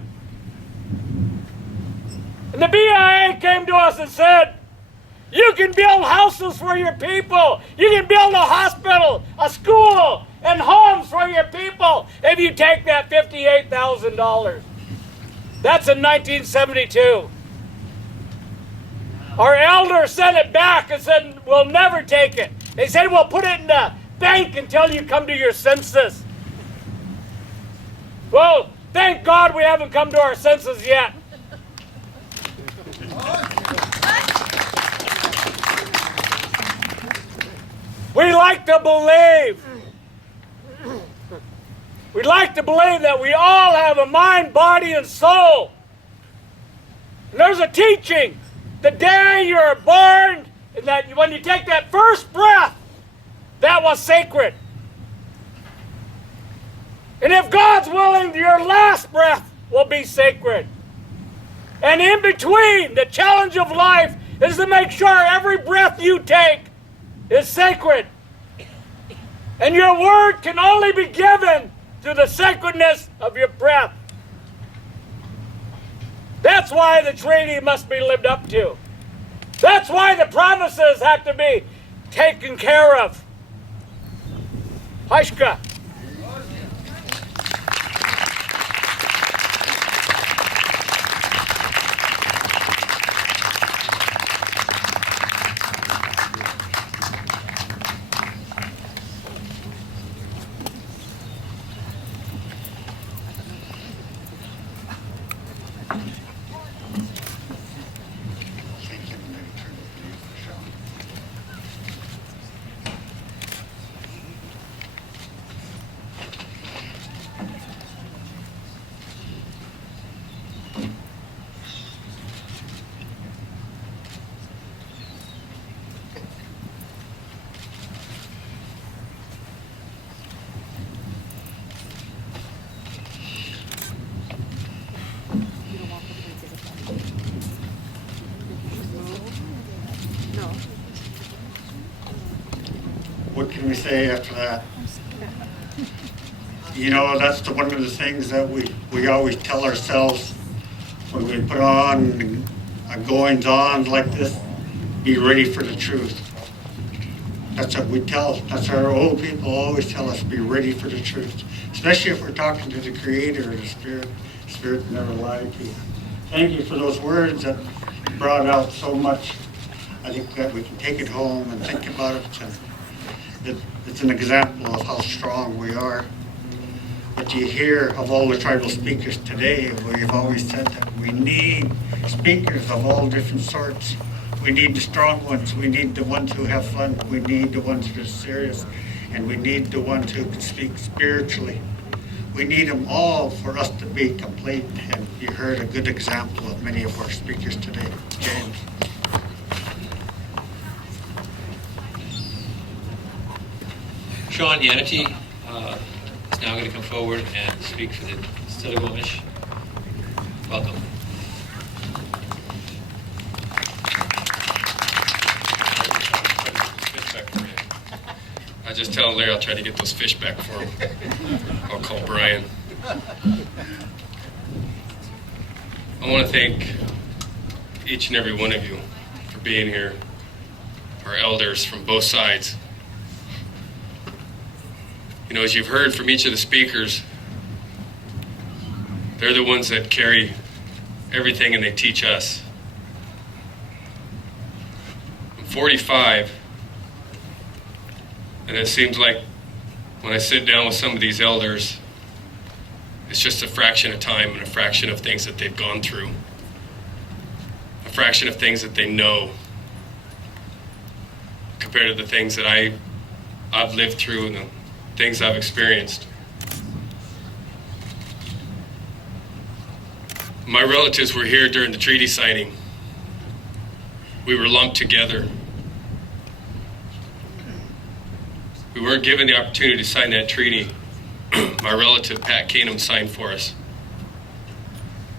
And the BIA came to us and said, you can build houses for your people. You can build a hospital, a school, and homes for your people if you take that $58,000. That's in 1972. Our elders sent it back and said, we'll never take it. They said, we'll put it in the bank until you come to your senses. Well, thank God we haven't come to our senses yet. We like to believe. We like to believe that we all have a mind, body, and soul. And there's a teaching. The day you're born, and that when you take that first breath, that was sacred. And if God's willing, your last breath will be sacred. And in between, the challenge of life is to make sure every breath you take is sacred. And your word can only be given through the sacredness of your breath. That's why the treaty must be lived up to. That's why the promises have to be taken care of. Haishka. What can we say after that? You know, that's one of the things that we always tell ourselves when we put on a goings on like this, be ready for the truth. That's what we tell, that's our old people always tell us, be ready for the truth. Especially if we're talking to the Creator or the Spirit. The Spirit never lied to you. Thank you for those words that brought out so much. I think that we can take it home and think about it. It's an example of how strong we are. But you hear of all the tribal speakers today, we've always said that we need speakers of all different sorts. We need the strong ones. We need the ones who have fun. We need the ones who are serious. And we need the ones who can speak spiritually. We need them all for us to be complete. And you heard a good example of many of our speakers today. James. Sean Yanity is now going to come forward and speak for the Snoqualmie. Welcome. I just tell Larry I'll try to get those fish back for him. I'll call Brian. I want to thank each and every one of you for being here, our elders from both sides. You know, as you've heard from each of the speakers, they're the ones that carry everything and they teach us. I'm 45, and it seems like when I sit down with some of these elders, it's just a fraction of time and a fraction of things that they've gone through, a fraction of things that they know compared to the things that I've lived through and the things I've experienced. My relatives were here during the treaty signing. We were lumped together. We weren't given the opportunity to sign that treaty. My relative, Pat Canham, signed for us.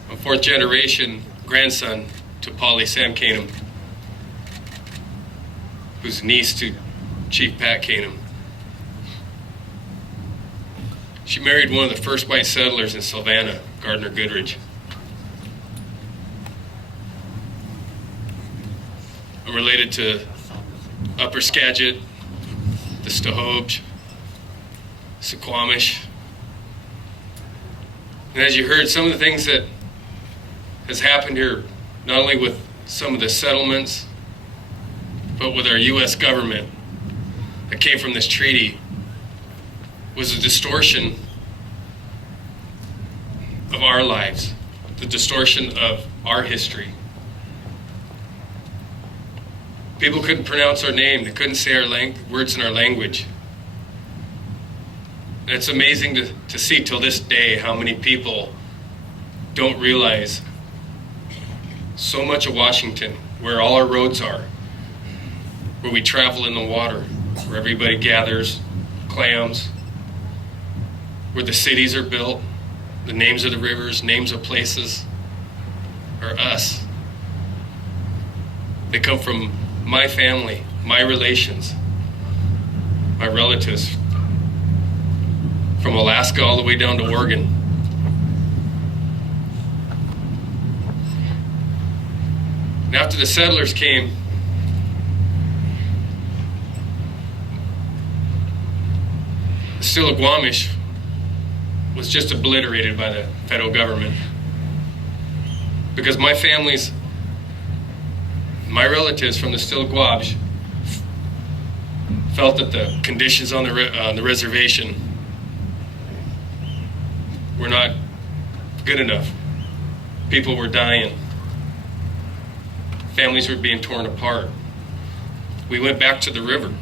I'm fourth generation grandson to Polly Sam Canham, who's niece to Chief Pat Canham. She married one of the first white settlers in Savannah, Gardner Goodrich. I'm related to Upper Skagit, the Snohomish, Suquamish. And as you heard, some of the things that has happened here, not only with some of the settlements, but with our U.S. government that came from this treaty, was a distortion of our lives, the distortion of our history. People couldn't pronounce our name. They couldn't say our words in our language. And it's amazing to see till this day how many people don't realize so much of Washington, where all our roads are, where we travel in the water, where everybody gathers, clams, where the cities are built, the names of the rivers, names of places, are us. They come from my family, my relations, my relatives, from Alaska all the way down to Oregon. And after the settlers came, the Snoqualmie was just obliterated by the federal government. Because my relatives from the Snoqualmie felt that the conditions on the reservation were not good enough. People were dying. Families were being torn apart. We went back to the river,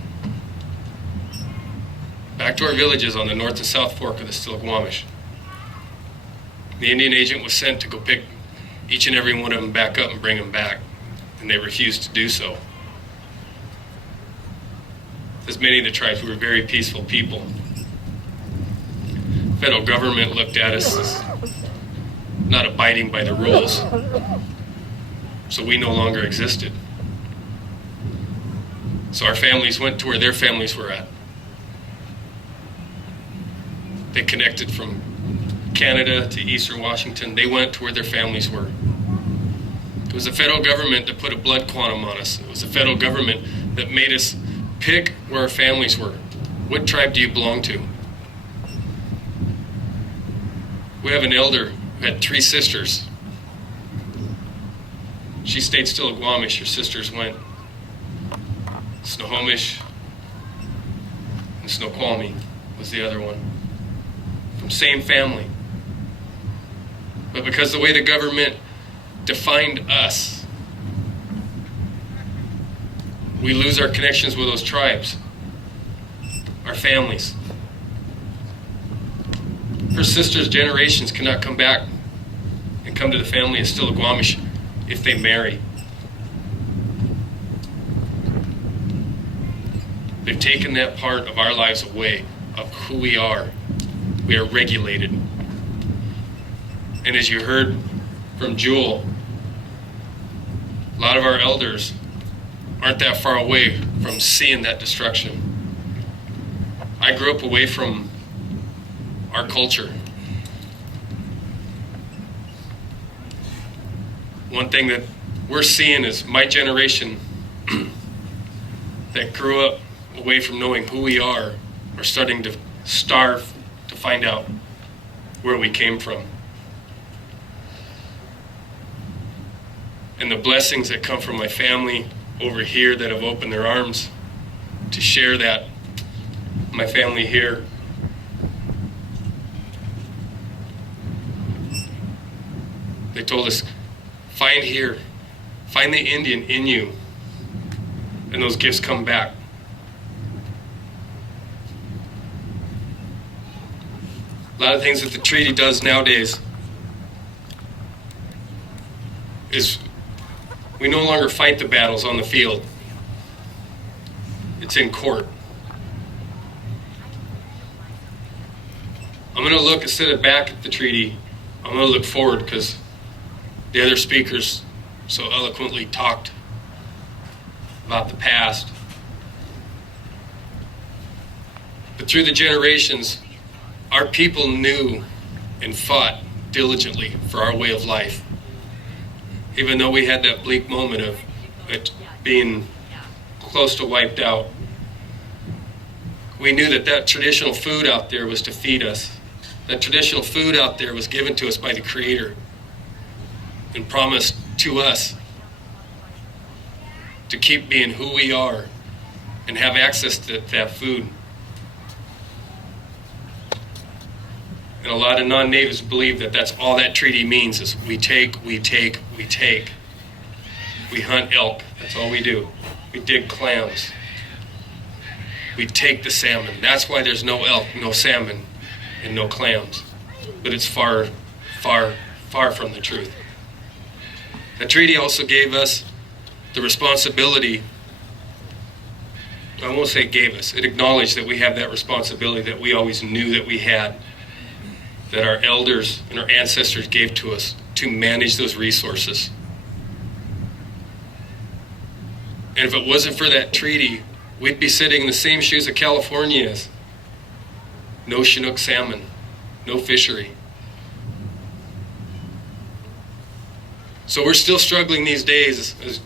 back to our villages on the north and south fork of the Snoqualmie. The Indian agent was sent to go pick each and every one of them back up and bring them back, and they refused to do so. As many of the tribes were very peaceful people. The federal government looked at us as not abiding by the rules, so we no longer existed. So our families went to where their families were at. They connected from Canada to Eastern Washington. They went to where their families were. It was the federal government that put a blood quantum on us. It was the federal government that made us pick where our families were. What tribe do you belong to? We have an elder who had 3 sisters. She stayed still at Duwamish. Her sisters went Snohomish, and Snoqualmie was the other one. From same family. But because the way the government defined us, we lose our connections with those tribes, our families. Her sister's generations cannot come back and come to the family of Duwamish if they marry. They've taken that part of our lives away, of who we are. We are regulated. And as you heard from Jewel, a lot of our elders aren't that far away from seeing that destruction. I grew up away from our culture. One thing that we're seeing is my generation that grew up away from knowing who we are starting to starve to find out where we came from. And the blessings that come from my family over here that have opened their arms to share that, my family here. They told us, find the Indian in you, and those gifts come back. A lot of things that the treaty does nowadays is we no longer fight the battles on the field. It's in court. I'm going to look, instead of back at the treaty, I'm going to look forward, because the other speakers so eloquently talked about the past. But through the generations, our people knew and fought diligently for our way of life. Even though we had that bleak moment of it being close to wiped out, we knew that that traditional food out there was to feed us. That traditional food out there was given to us by the Creator and promised to us to keep being who we are and have access to that food. And a lot of non-natives believe that that's all that treaty means is we take, we take, we take. We hunt elk, that's all we do. We dig clams. We take the salmon. That's why there's no elk, no salmon, and no clams. But it's far, far, far from the truth. The treaty also gave us the responsibility. I won't say gave us. It acknowledged that we have that responsibility that we always knew that we had, that our elders and our ancestors gave to us to manage those resources. And if it wasn't for that treaty, we'd be sitting in the same shoes that California is. No Chinook salmon, no fishery. So we're still struggling these days, as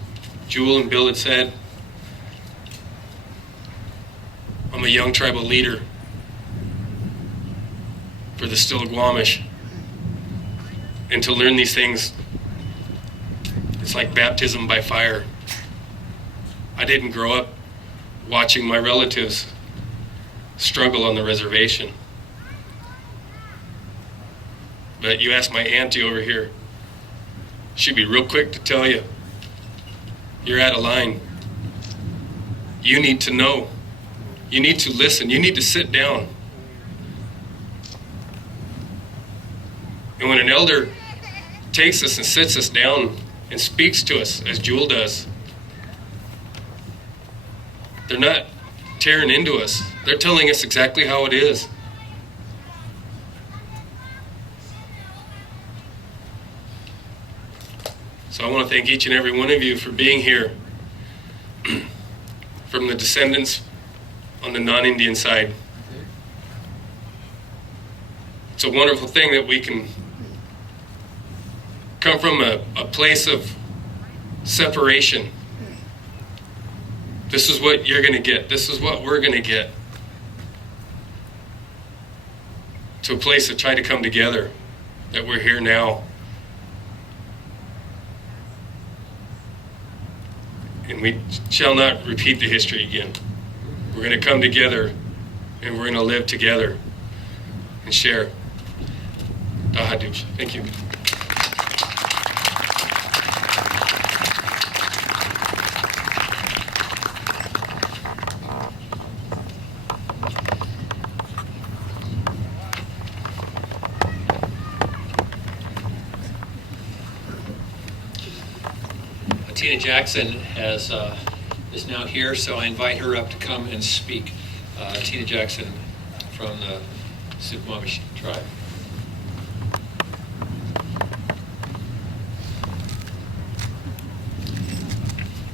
Jewel and Bill had said. I'm a young tribal leader for the Duwamish. And to learn these things, it's like baptism by fire. I didn't grow up watching my relatives struggle on the reservation. But you ask my auntie over here, she'd be real quick to tell you, you're out of line. You need to know. You need to listen. You need to sit down. And when an elder takes us and sits us down and speaks to us, as Jewel does, they're not tearing into us. They're telling us exactly how it is. So I want to thank each and every one of you for being here. From the descendants on the non-Indian side. It's a wonderful thing that we can come from a place of separation. This is what you're going to get. This is what we're going to get. To a place to try to come together, that we're here now. And we shall not repeat the history again. We're going to come together and we're going to live together and share. Dahadush. Thank you. Tina Jackson is now here, so I invite her up to come and speak. Tina Jackson from the Suquamish tribe.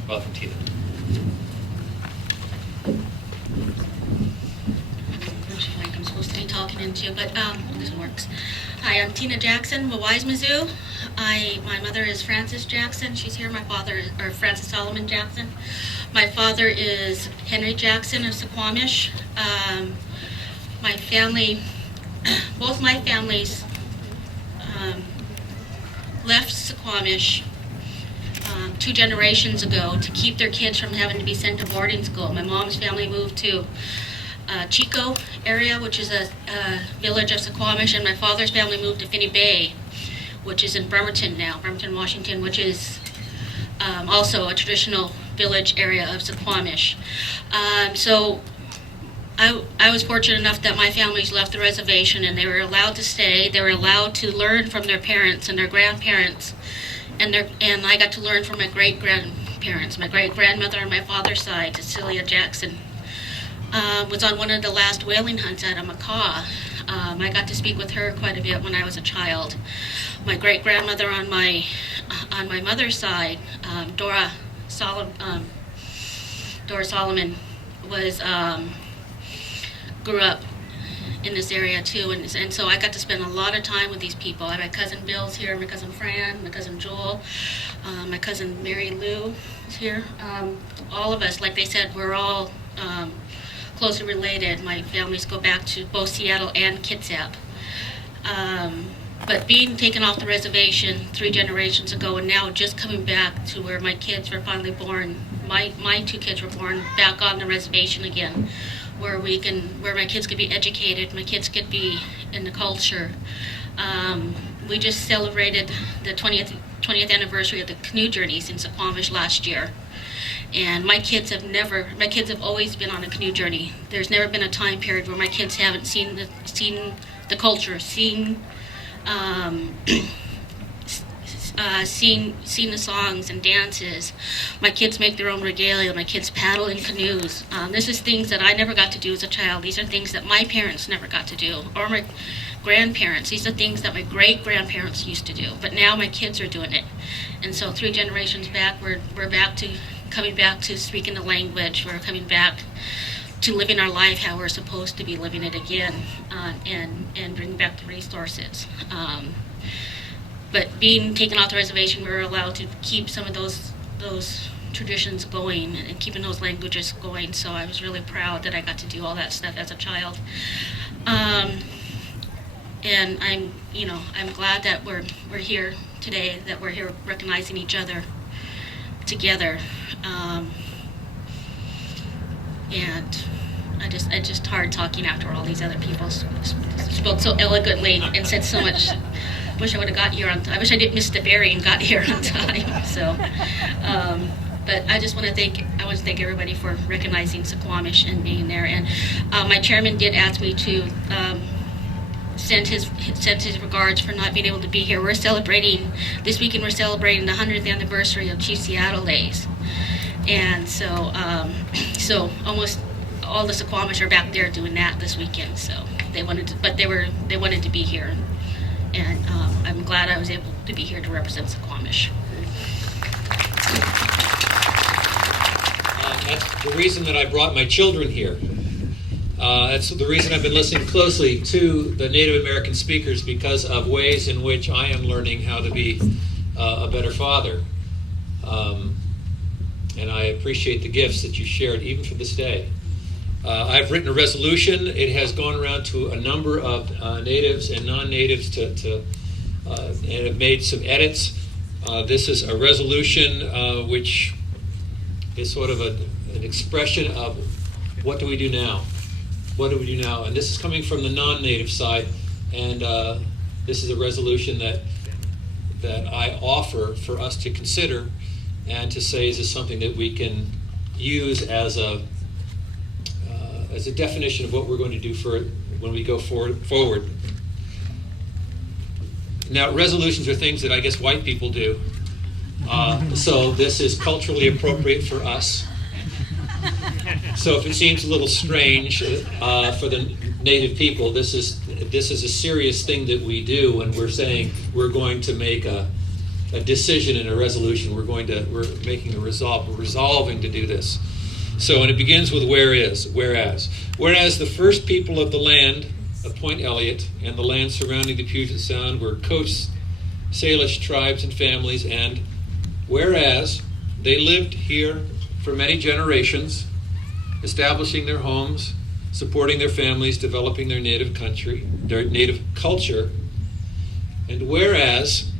Welcome, Tina. Like I'm supposed to be talking into you, but this works. Hi, I'm Tina Jackson, Wawais Mizzou. My mother is Frances Jackson. She's here. My father, or Francis Solomon Jackson. My father is Henry Jackson of Suquamish. My family, both my families left Suquamish 2 generations ago to keep their kids from having to be sent to boarding school. My mom's family moved to Chico area, which is a village of Suquamish, and my father's family moved to Finney Bay, which is in Bremerton now, Bremerton, Washington, which is also a traditional village area of Suquamish. So I was fortunate enough that my families left the reservation and they were allowed to stay. They were allowed to learn from their parents and their grandparents, and I got to learn from my great-grandparents. My great-grandmother on my father's side, Cecilia Jackson, was on one of the last whaling hunts at a macaw. I got to speak with her quite a bit when I was a child. My great-grandmother on my mother's side, Dora Solomon, was grew up in this area too, and so I got to spend a lot of time with these people. My cousin Bill's here, my cousin Fran, my cousin Joel, my cousin Mary Lou is here. All of us, like they said, we're all closely related. My families go back to both Seattle and Kitsap. But being taken off the reservation 3 generations ago, and now just coming back to where my kids were finally born, my 2 kids were born back on the reservation again, where my kids could be educated, my kids could be in the culture. We just celebrated the 20th anniversary of the canoe journeys in Suquamish last year. And my kids have always been on a canoe journey. There's never been a time period where my kids haven't seen the culture, seen the songs and dances. My kids make their own regalia. My kids paddle in canoes. This is things that I never got to do as a child. These are things that my parents never got to do, or my grandparents. These are things that my great-grandparents used to do. But now my kids are doing it. And so 3 generations back, we're coming back to speaking the language. We're coming back to living our life how we're supposed to be living it again, and bring back the resources. But being taken off the reservation, we were allowed to keep some of those traditions going and keeping those languages going. So I was really proud that I got to do all that stuff as a child. And I'm glad that we're here today, that we're here recognizing each other together. And it's just hard talking after all these other people spoke so eloquently and said so much. Wish I would have got here on time. I wish I didn't miss the ferry and got here on time. So, but I just want to thank everybody for recognizing Suquamish and being there. And my chairman did ask me to send his regards for not being able to be here. This weekend we're celebrating the 100th anniversary of Chief Seattle Days. And so almost all the Suquamish are back there doing that this weekend. So they wanted to be here, and I'm glad I was able to be here to represent Suquamish. That's the reason that I brought my children here. That's the reason I've been listening closely to the Native American speakers, because of ways in which I am learning how to be a better father. And I appreciate the gifts that you shared, even for this day. I've written a resolution. It has gone around to a number of natives and non-natives and have made some edits. This is a resolution which is sort of an expression of what do we do now? What do we do now? And this is coming from the non-native side, and this is a resolution that I offer for us to consider and to say, is this something that we can use as a definition of what we're going to do for when we go forward. Now, resolutions are things that I guess white people do. So this is culturally appropriate for us. So if it seems a little strange for the native people, this is a serious thing that we do when we're saying we're going to make a decision in a resolution. We're making a resolve. We're resolving to do this. So, and it begins with whereas the first people of the land of Point Elliott and the land surrounding the Puget Sound were Coast Salish tribes and families, and whereas they lived here for many generations, establishing their homes, supporting their families, developing their native country, their native culture, and whereas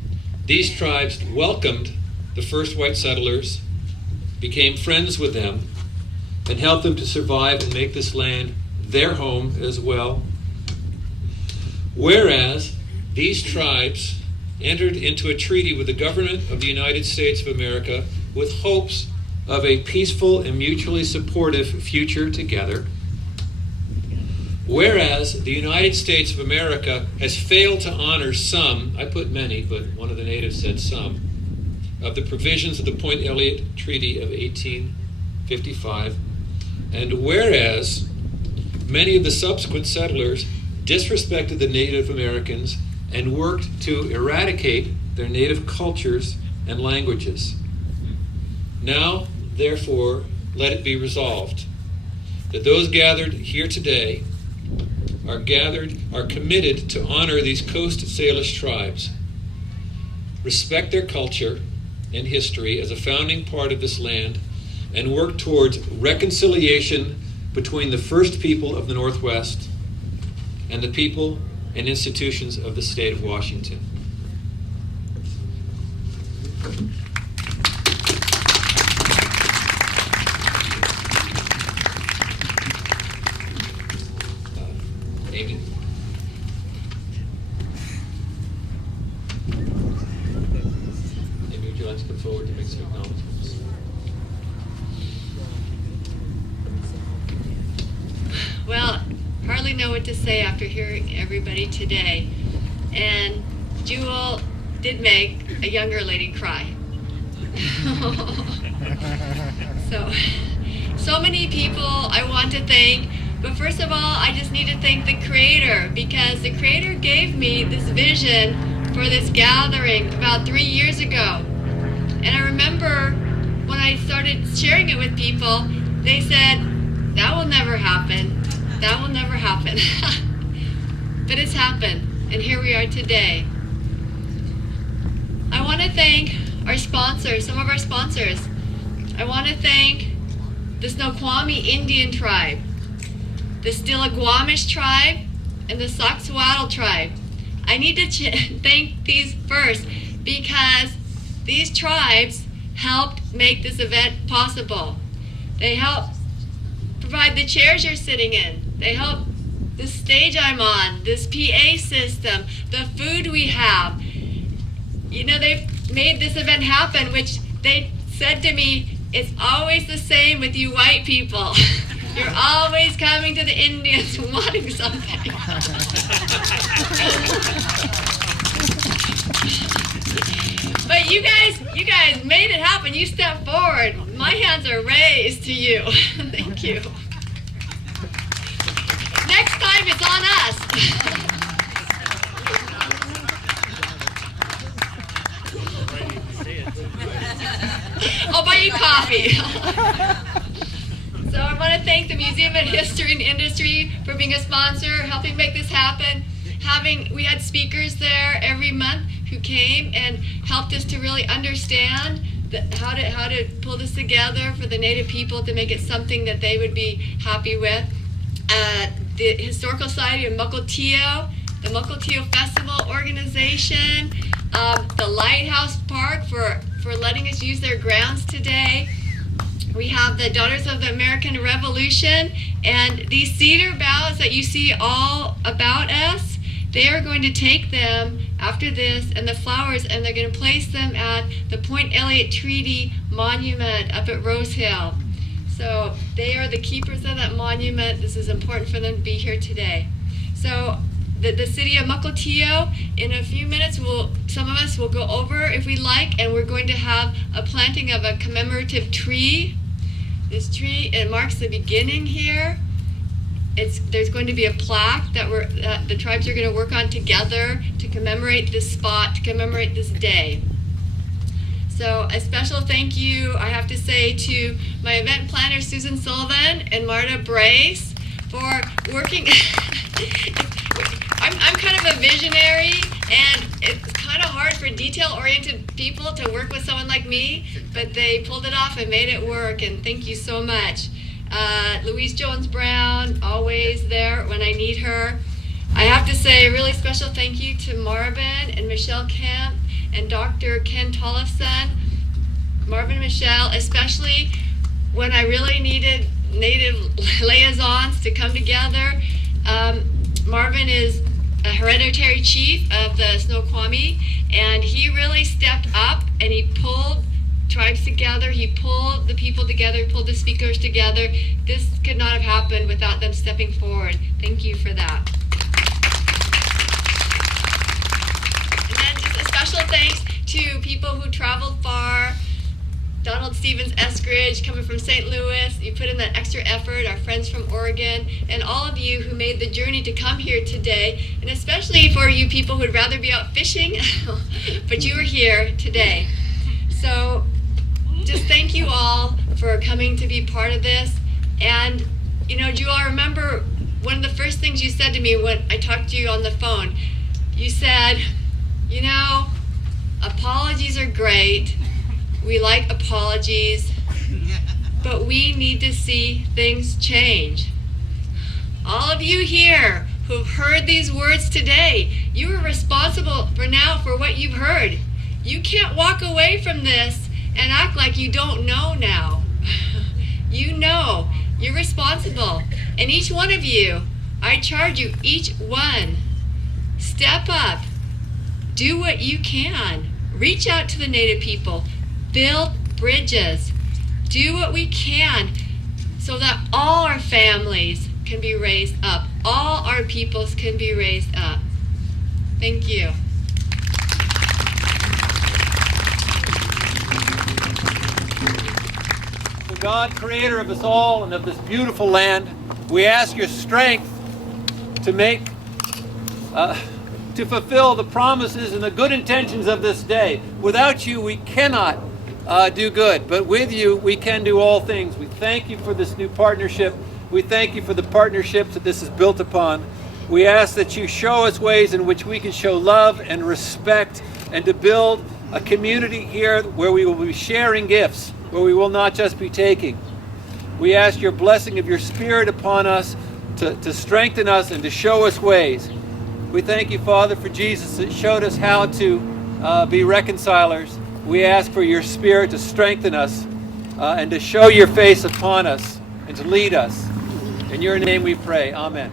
these tribes welcomed the first white settlers, became friends with them, and helped them to survive and make this land their home as well. Whereas these tribes entered into a treaty with the government of the United States of America with hopes of a peaceful and mutually supportive future together. Whereas the United States of America has failed to honor some, I put many, but one of the natives said some, of the provisions of the Point Elliott Treaty of 1855, and whereas many of the subsequent settlers disrespected the Native Americans and worked to eradicate their native cultures and languages. Now, therefore, let it be resolved that those gathered here today are committed to honor these Coast Salish tribes, respect their culture and history as a founding part of this land, and work towards reconciliation between the first people of the Northwest and the people and institutions of the state of Washington. Amy? Amy, would you like to come forward to make some acknowledgments? Well, hardly know what to say after hearing everybody today. And Jewel did make a younger lady cry. So many people I want to thank, but first of all, I just need to thank the Creator, because the Creator gave me this vision for this gathering about 3 years ago. And I remember when I started sharing it with people, they said, that will never happen. That will never happen. But it's happened, and here we are today. I want to thank our sponsors, some of our sponsors. I want to thank the Snoqualmie Indian tribe, the Duwamish tribe, and the Saquamish tribe. I need to thank these first because these tribes helped make this event possible. They helped provide the chairs you're sitting in. They helped the stage I'm on, this PA system, the food we have. You know, they made this event happen, which they said to me, it's always the same with you white people. You're always coming to the Indians wanting something. But you guys made it happen. You stepped forward. My hands are raised to you. Thank you. Next time it's on us. I'll buy you coffee. So I want to thank the Museum of History and Industry for being a sponsor, helping make this happen. We had speakers there every month who came and helped us to really understand how to pull this together for the Native people to make it something that they would be happy with. The Historical Society of Mukl-te-oh, the Mukilteo Festival Organization, the Lighthouse Park for letting us use their grounds today. We have the Daughters of the American Revolution, and these cedar boughs that you see all about us, they are going to take them after this and the flowers, and they're going to place them at the Point Elliott Treaty Monument up at Rose Hill. So they are the keepers of that monument. This is important for them to be here today. So the city of Mukl-te-oh, in a few minutes, some of us will go over if we like, and we're going to have a planting of a commemorative tree. This tree, it marks the beginning here. There's going to be a plaque that the tribes are going to work on together to commemorate this spot, to commemorate this day. So a special thank you, I have to say, to my event planner, Susan Sullivan, and Marta Brace for working. I'm kind of a visionary, and it's kind of hard for detail-oriented people to work with someone like me, but they pulled it off and made it work, and thank you so much. Louise Jones-Brown, always there when I need her. I have to say a really special thank you to Marvin and Michelle Kemp and Dr. Ken Tollefson. Marvin and Michelle, especially when I really needed Native liaisons to come together. Marvin is a hereditary chief of the Snoqualmie, and he really stepped up and he pulled tribes together, he pulled the people together, he pulled the speakers together. This could not have happened without them stepping forward. Thank you for that. And then just a special thanks to people who traveled far. Donald Stevens Eskridge coming from St. Louis, you put in that extra effort, our friends from Oregon, and all of you who made the journey to come here today, and especially for you people who'd rather be out fishing, but you were here today. So just thank you all for coming to be part of this. And, you know, do you all remember one of the first things you said to me when I talked to you on the phone, you said, you know, apologies are great. We like apologies, but we need to see things change. All of you here who've heard these words today, you are responsible for what you've heard. You can't walk away from this and act like you don't know now. You know, you're responsible. And each one of you, I charge you, each one, step up, do what you can. Reach out to the Native people, build bridges, do what we can so that all our families can be raised up, all our peoples can be raised up. Thank you. So God, creator of us all and of this beautiful land, we ask your strength to make, to fulfill the promises and the good intentions of this day. Without you, we cannot do good, but with you, we can do all things. We thank you for this new partnership. We thank you for the partnerships that this is built upon. We ask that you show us ways in which we can show love and respect and to build a community here where we will be sharing gifts, where we will not just be taking. We ask your blessing of your Spirit upon us to strengthen us and to show us ways. We thank you, Father, for Jesus that showed us how to be reconcilers. We ask for your Spirit to strengthen us and to show your face upon us and to lead us. In your name we pray. Amen.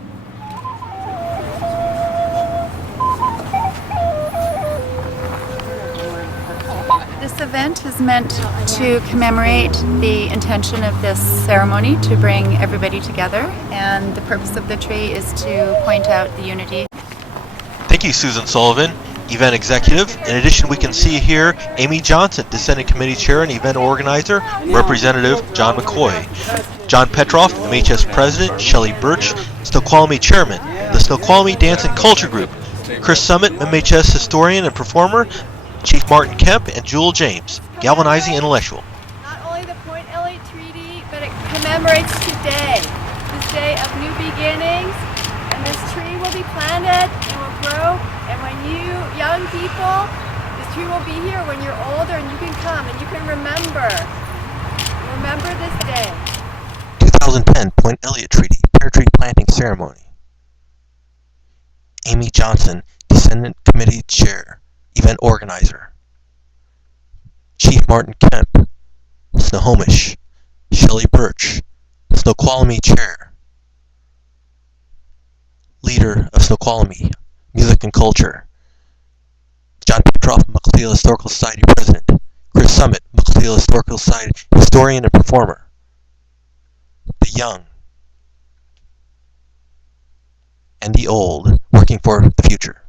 This event is meant to commemorate the intention of this ceremony to bring everybody together, and the purpose of the tree is to point out the unity. Thank you, Susan Sullivan, Event Executive. In addition, we can see here Amy Johnson, Descendant Committee Chair and Event Organizer, Representative John McCoy, John Petroff, MHS President, Shelley Birch, Snoqualmie Chairman, the Snoqualmie Dance and Culture Group, Chris Summit, MHS Historian and Performer, Chief Martin Kemp, and Jewel James, Galvanizing Intellectual. Not only the Point Elliott Treaty, but it commemorates today, this day of new beginnings, and this tree will be planted and will grow, and when you young people, this tree will be here when you're older and you can come and you can remember this day. 2010 Point Elliott Treaty, Pear Tree Planting Ceremony. Amy Johnson, Descendant Committee Chair, Event Organizer. Chief Martin Kemp, Snohomish. Shelley Birch, Snoqualmie Chair. Leader of Snoqualmie, Music and Culture. John Petroff, Mukilteo Historical Society President. Chris Summit, Mukilteo Historical Society Historian and Performer. The young and the old working for the future.